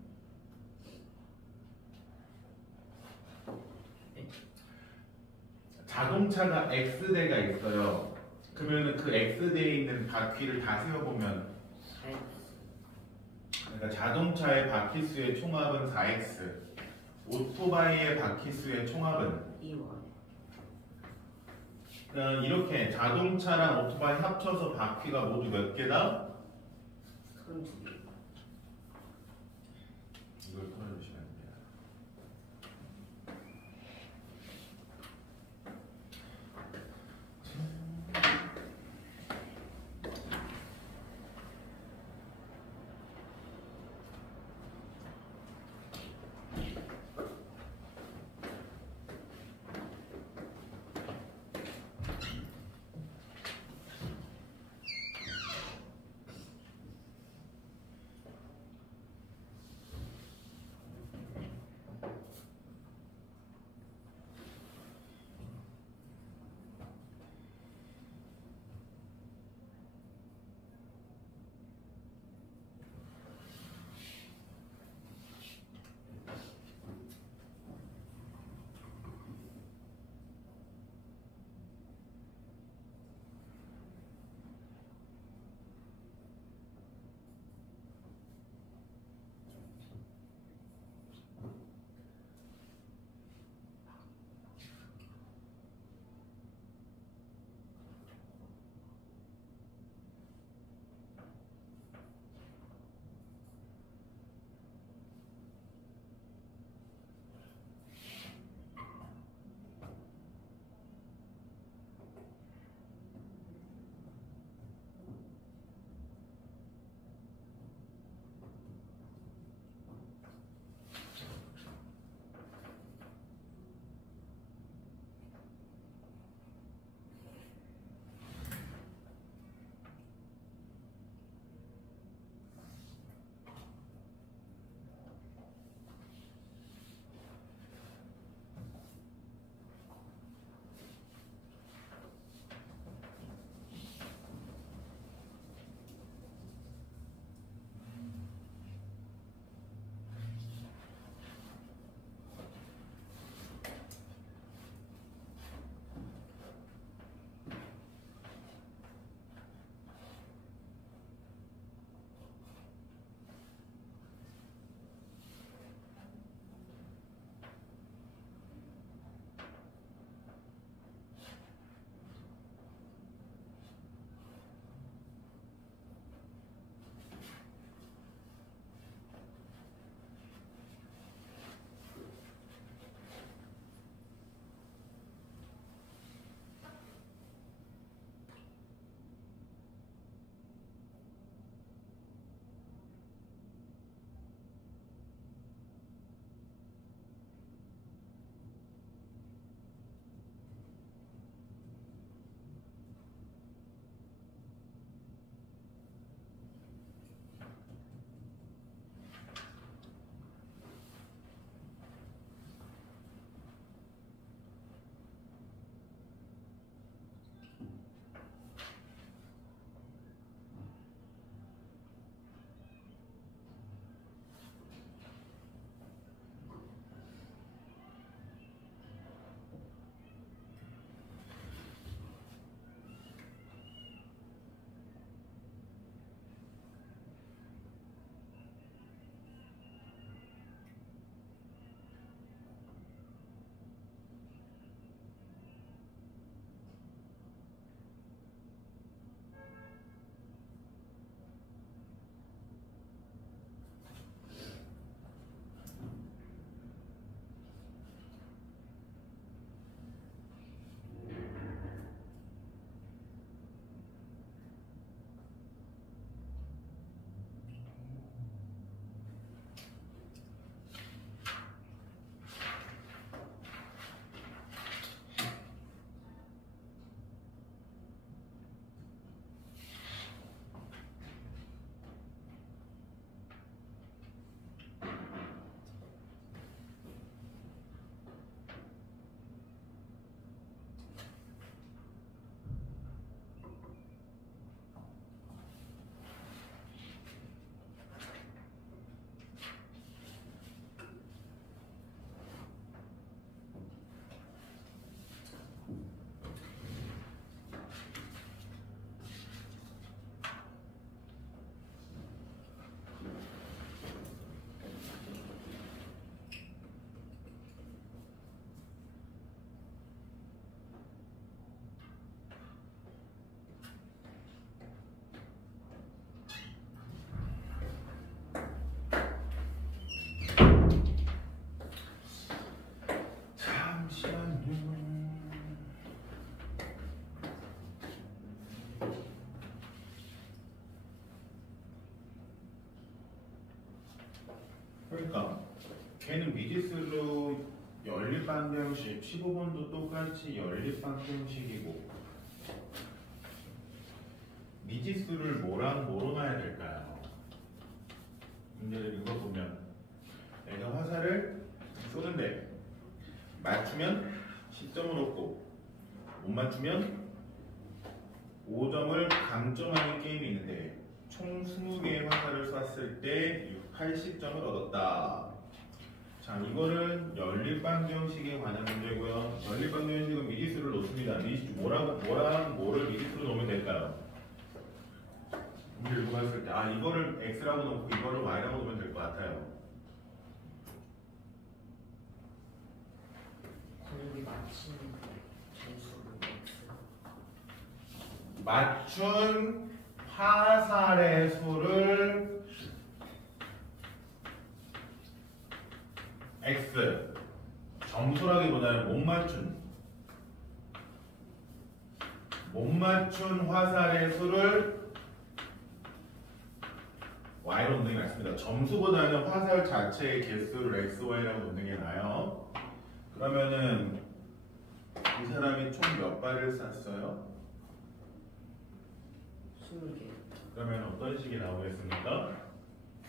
자동차가 X대가 있어요. 그러면은 그 X대에 있는 바퀴를 다 세어보면 4x. 그러니까 자동차의 바퀴수의 총합은 4x, 오토바이의 바퀴수의 총합은 2y. 그러니까 이렇게 자동차랑 오토바이 합쳐서 바퀴가 모두 몇 개다? 32개. 이걸 풀어주시면 됩니다. 걔는 미지수로 연립방정식 15번도 똑같이 연립방정식이고 미지수를 뭐랑 뭐로 놔야 될까요? 문제를 읽어보면 내가 화살을 쏘는데 맞추면 10점을 얻고 못 맞추면 5점을 감점하는 게임이 있는데 총 20개의 화살을 쐈을 때 80점을 얻었다. 자, 이거는 연립방정식에 관한 문제고요. 연립방정식은 미지수를 놓습니다. 미지수 뭐랑 뭐를 미지수로 놓으면 될까요? 문제 읽어봤을 때 이거를 x라고 놓고 이거를 y라고 놓으면 될 것 같아요. 굴이 맞힌 점수를 X. 맞춘 화살의 수를 x 점수라기보다는 못 맞춘 화살의 수를 y로 놓는 게 낫습니다. 점수보다는 화살 자체의 개수를 x, y라고 놓는 게 나아요. 그러면은 이 사람이 총 몇 발을 쐈어요? 20개. 그러면 어떤 식이 나오겠습니까?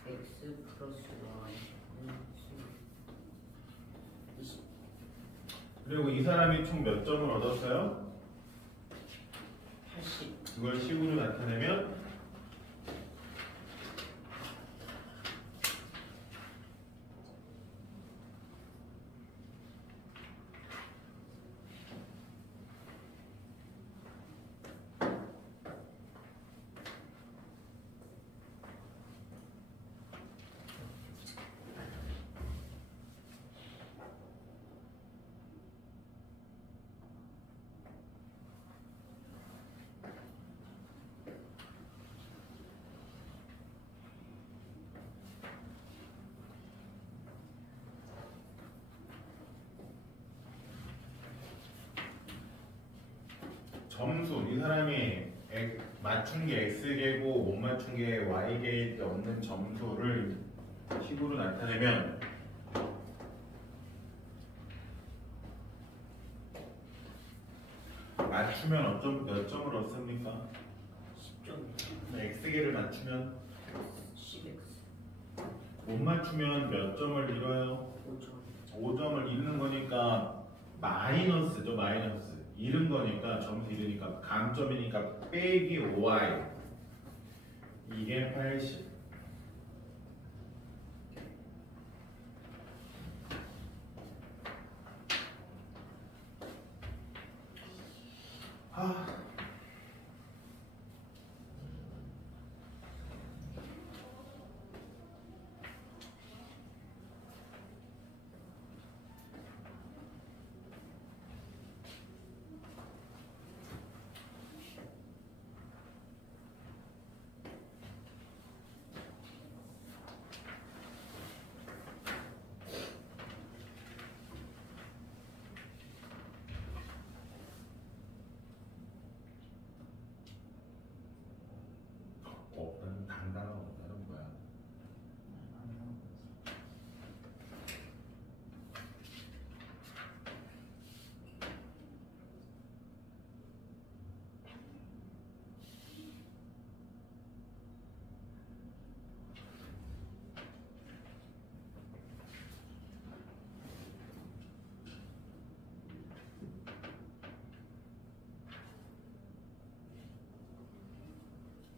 X 플러스 Y. 20. 그리고 이 사람이 총 몇 점을 얻었어요? 80. 그걸 식으로 나타내면 점수, 이 사람이 맞춘 게 x개고 못 맞춘 게 y개일 때 얻는 점수를 식으로 나타내면 맞추면 몇 점을 얻습니까? 10점. x개를 맞추면 10X. 못 맞추면 몇 점을 잃어요? 5점. 5점을 잃는 거니까 마이너스죠, 마이너스. 잃은 거니까 점수 잃으니까 감점이니까 빼기 5y 이게 80. 나는 단단하고 다른 거야.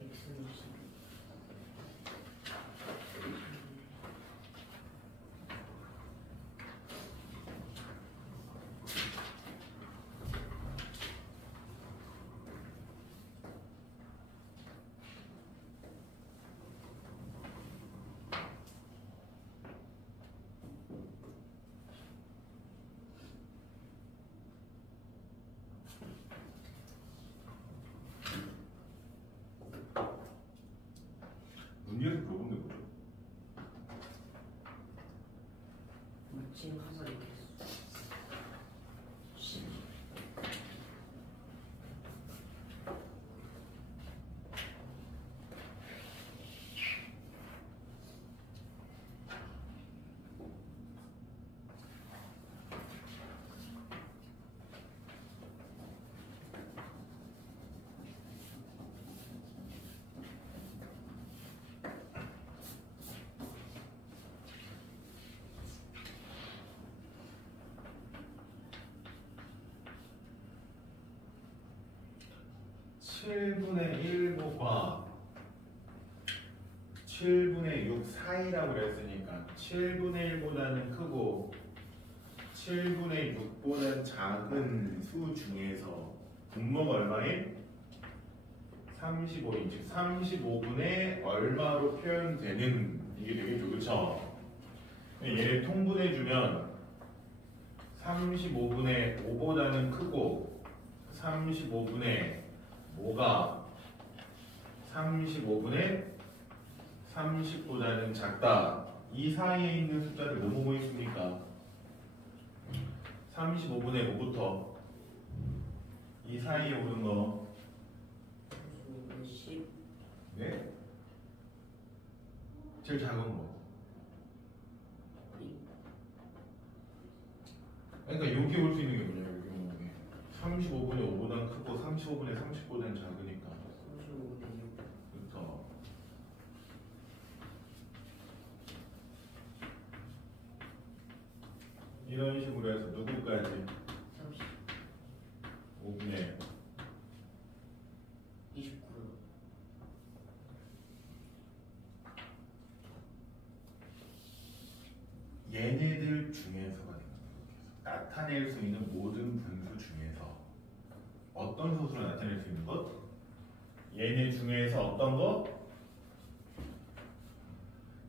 X는 10. 문제에서 물어본 게 뭐죠? 맞힌 화살의 개수. 10. 7분의 1과 7분의 6 사이라고 그랬으니까 7분의 1보다는 크고 7분의 6보다는 작은 수 중에서 분모가 얼마인? 35인 즉 35분의 얼마로 표현되는 이게 되겠죠. 그쵸? 얘를 통분해주면 35분의 5보다는 크고 35분의 뭐가 35분의 30보다는 작다. 이 사이에 있는 숫자를 뭐 보고 있습니까? 35분의 5부터 이 사이에 오는 거 10. 네? 제일 작은 거. 그러니까 여기 올 수 있는 게 뭐냐? 여기 오는 게 35분의 5보다는 크고 35분의 30보다는 작으니까. 35분의 6. 그렇죠. 이런 식으로 해서 누구까지? 30. 5분의 29. 얘네들 중에서가 나타낼 수 있는 모든 분수 중에서 어떤 소수로 나타낼 수 있는 것? 얘네 중에서 어떤 것?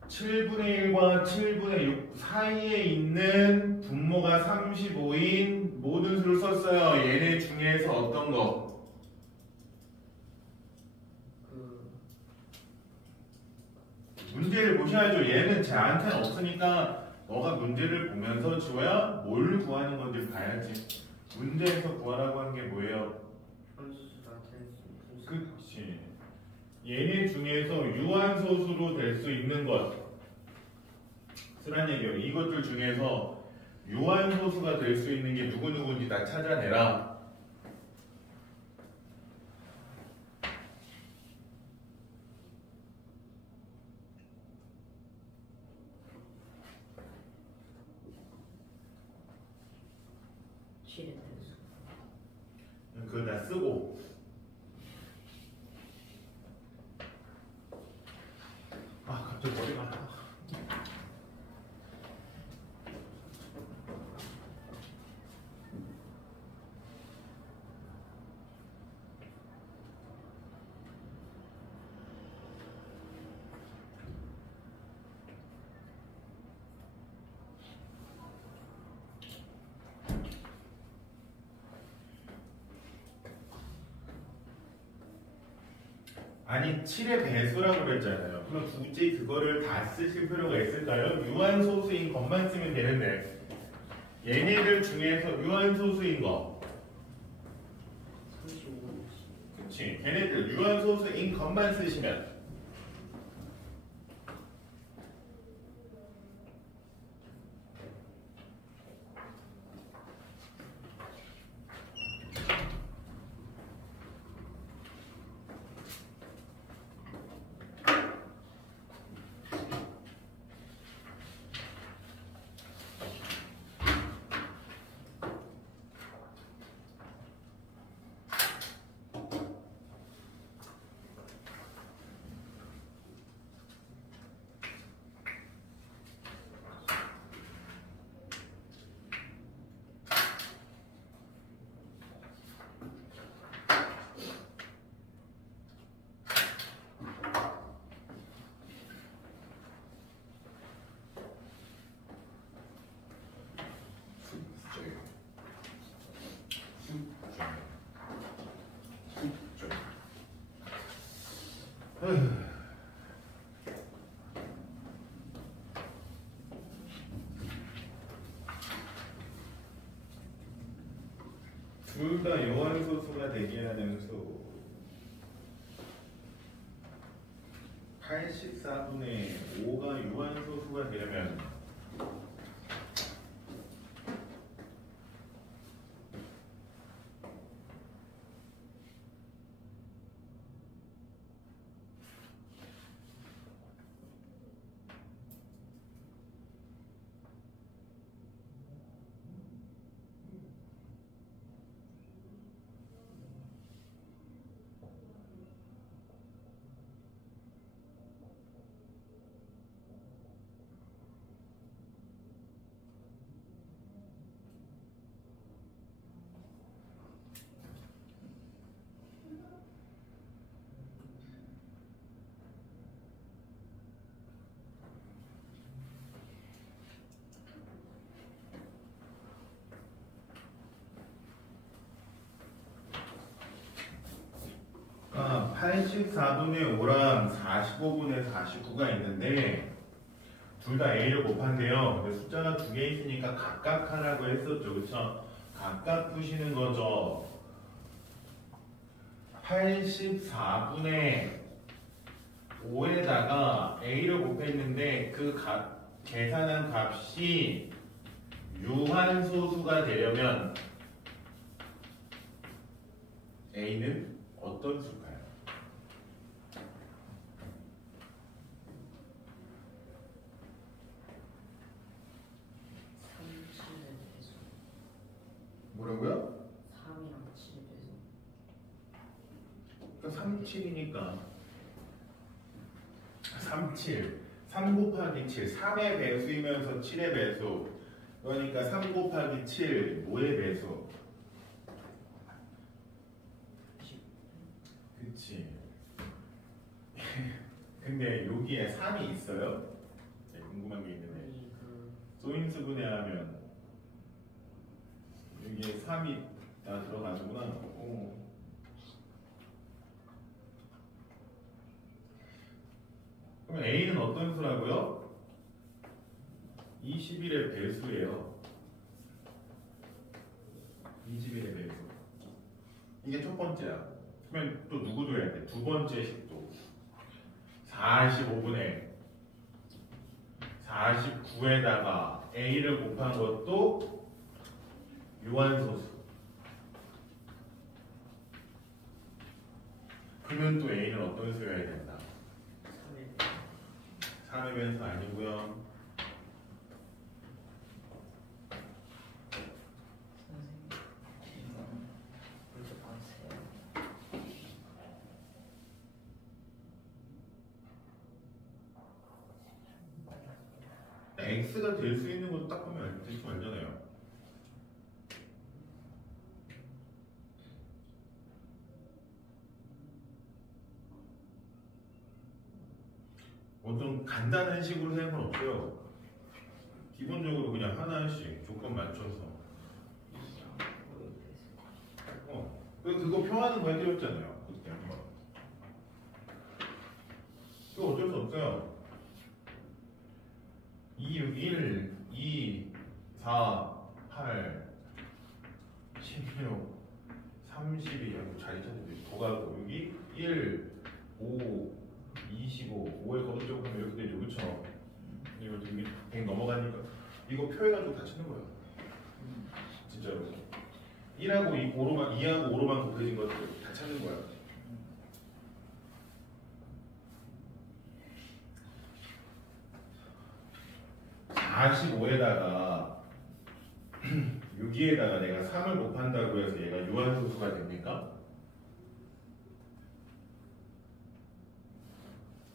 7분의 1과 7분의 6 사이에 있는 분모가 35인 모든 수를 썼어요. 얘네 중에서 어떤 거? 문제를 보셔야죠. 얘는 쟤한테는 없으니까 너가 문제를 보면서 지호야 뭘 구하는 건지 봐야지. 문제에서 구하라고 한 게 뭐예요? 선수 나타낼 수 있는 분수. 그치. 얘네 중에서 유한소수로 될 수 있는 것 쓰란 얘기예요. 이것들 중에서 유한소수가 될 수 있는 게 누구누구인지 다 찾아내라. 그거 다 쓰고 아 갑자기 머리가 아파. 아니 7의 배수라고 그랬잖아요. 그럼 굳이 그거를 다 쓰실 필요가 있을까요? 유한소수인 것만 쓰면 되는데 얘네들 중에서 유한소수인 거 35. 그치 걔네들 유한소수인 것만 쓰시면 둘 다 유한소수가 되게 하는 수 84분의 5가 유한소수가 되려면 84분의 5랑 45분의 49가 있는데 둘 다 A를 곱한대요. 근데 숫자가 두 개 있으니까 각각 하라고 했었죠. 그쵸? 각각 푸시는 거죠. 84분의 5에다가 A를 곱했는데 그 계산한 값이 유한소수가 되려면 A는 어떤 수일까요? 37의 배수. 뭐라고요? 3이랑 7 배수. 그러니까 37이니까 37 3 곱하기 7 3의 배수이면서 7의 배수 그러니까 3 곱하기 7 5의 배수 그치 근데 여기에 3이 있어요? 네, 궁금한 게 있는데 아니 그 소인수분해하면 여기에 3이 다 들어가는구나. 오. 그럼 A는 어떤 수라고요? 21의 배수예요. 21의 배수. 이게 첫 번째야. 그러면 또 누구 줘야 돼? 두 번째 식도. 45분의 49에다가 A를 곱한 것도 유한소수. 그러면 또 A는 어떤 수여야 된다? 3의 변수 아니고요. 선생님 이건 이렇게 봤어요. X가 될 수 있는 것도 딱 보면 대충 알잖아요. 좀 간단한 식으로 생각은 없어요. 기본적으로 그냥 하나씩 조건 맞춰서. 그거 표하는 거 해드렸잖아요. 그때 한번. 그거 어쩔 수 없어요. 2, 6, 1, 2, 4, 8, 16, 32. 자리 찾는데 더 가고 여기 1, 5, 25, 5에 거듭되고 하면 이렇게 되죠. 그쵸? 이거 되게 100 넘어가니까 이거 표해가지고 다 치는 거예요. 진짜로. 1하고 5로만, 2하고 5로만 곱해진 것들 다 찾는 거야. 음. 45에다가 여기에다가 내가 3을 곱한다고 해서 얘가 유한소수가 됩니까?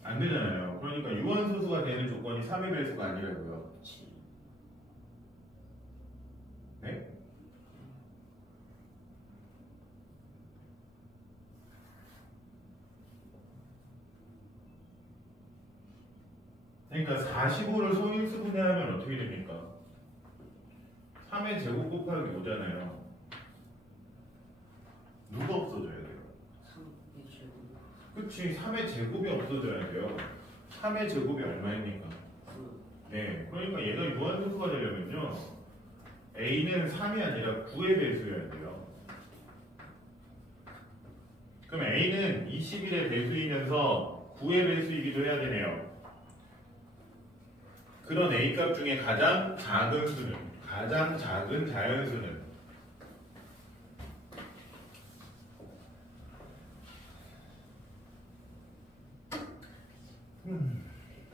안 되잖아요. 그러니까 유한소수가 되는 조건이 3의 배수가 아니라고요. 네? 그러니까 45를 소인수분해하면 어떻게 됩니까? 3의 제곱 곱하기 5잖아요. 누가 없어져야 돼요? 3의 제곱. 그치, 3의 제곱이 없어져야 돼요. 3의 제곱이 얼마입니까? 9. 네, 그러니까 얘가 유한소수가 되려면요 A는 3이 아니라 9의 배수여야 돼요. 그럼 A는 21의 배수이면서 9의 배수이기도 해야 되네요. 그런 A값 중에 가장 작은 수는, 가장 작은 자연수는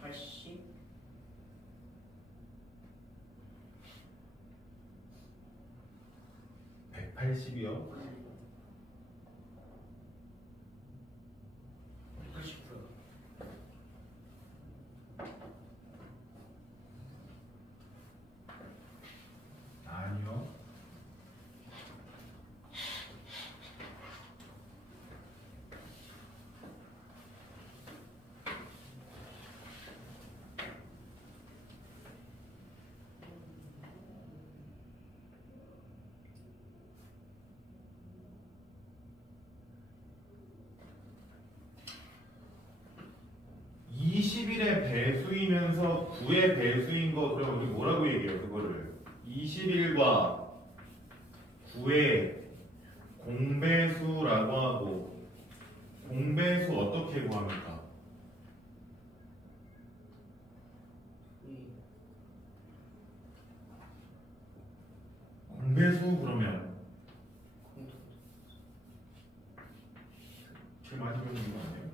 80. 180이요. 80%. 아니요. 21의 배수이면서 9의 배수인 거 그럼 우리 뭐라고 얘기해요? 그거를 21과 9의 공배수라고 하고 공배수 어떻게 구합니까? 공배수 그러면 제일 많이 배우는 거 아니에요?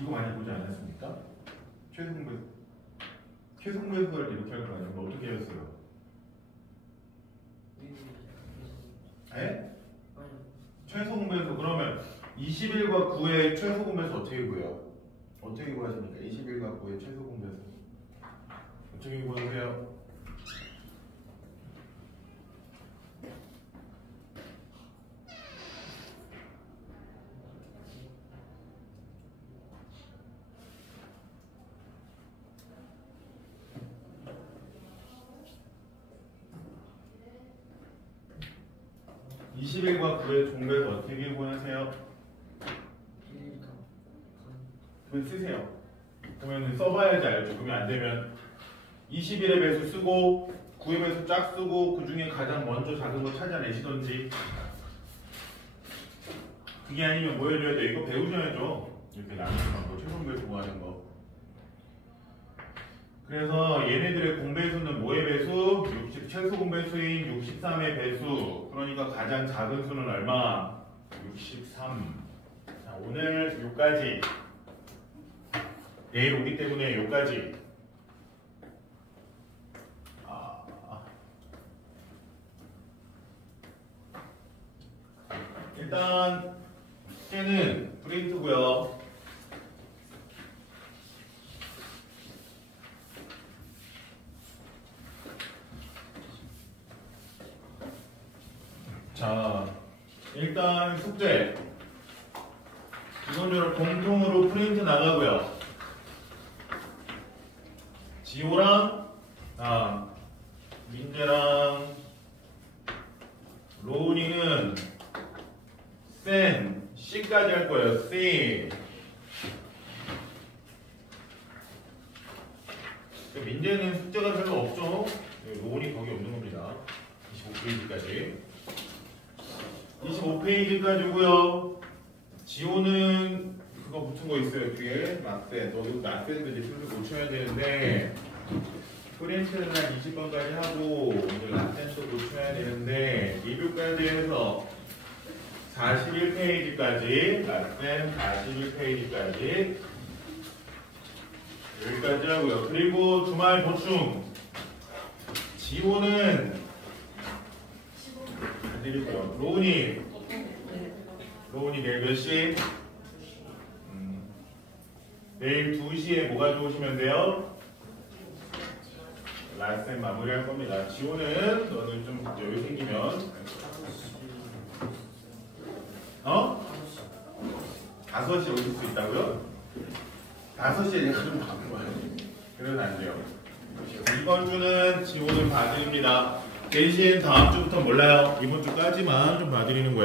이거 많이 보지 않았습니까? 최소공배수를 이렇게 할 거 아니에요? 어떻게 했어요? 에? 최소공배수 그러면 21과 9의 최소공배수 어떻게 구해요? 어떻게 구하십니까? 21과 9의 최소공배수 어떻게 구하세요? (21과 9의) 종배수 어떻게 구하세요? 그 쓰세요. 그러면 써봐야지 알죠. 그러면 안 되면 21의 배수 쓰고 9의 배수 짝 쓰고 그 중에 가장 먼저 작은 거 찾아내시던지. 그게 아니면 뭐 해줘야 돼? 이거 배우셔야죠. 이렇게 나누는 방법, 최소 배수 구하는 거. 그래서 얘네들의 공배수는 뭐의 배수? 60 최소 공배수인 63의 배수. 그러니까 가장 작은 수는 얼마? 63. 자, 오늘 요까지. 내일 오기 때문에 요까지. 일단 얘는 프린트고요. 자, 일단 숙제 이건 공통으로 프린트 나가고요. 지호랑 민재랑 로운이는 센 C까지 할 거예요. C. 민재는 숙제가 별로 없죠. 로운이 거기 없는 겁니다. 25페이지까지. 25페이지까지고요. 지호는 그거 붙은 거 있어요. 뒤에 라센. 너도 라센도 이제 슬슬 고쳐야 되는데 프린트는 한 20번까지 하고 이제 라센도 고쳐야 되는데 리뷰까지 해서 41페이지까지 라센 41페이지까지 여기까지 하고요. 그리고 주말 보충 지호는 안 드리고요. 로운이 내일 몇 시? 내일 2시에 뭐 가져오시면 돼요? 라센 마무리할 겁니다. 지호는 너는 좀 여유 생기면 5시에 오실 수 있다고요? 5시에 내가 좀 바꿔요. 그러면 안 돼요. 이번 주는 지호는 봐드립니다. 대신 다음 주부터 몰라요. 이번 주까지만 좀 봐드리는 거예요.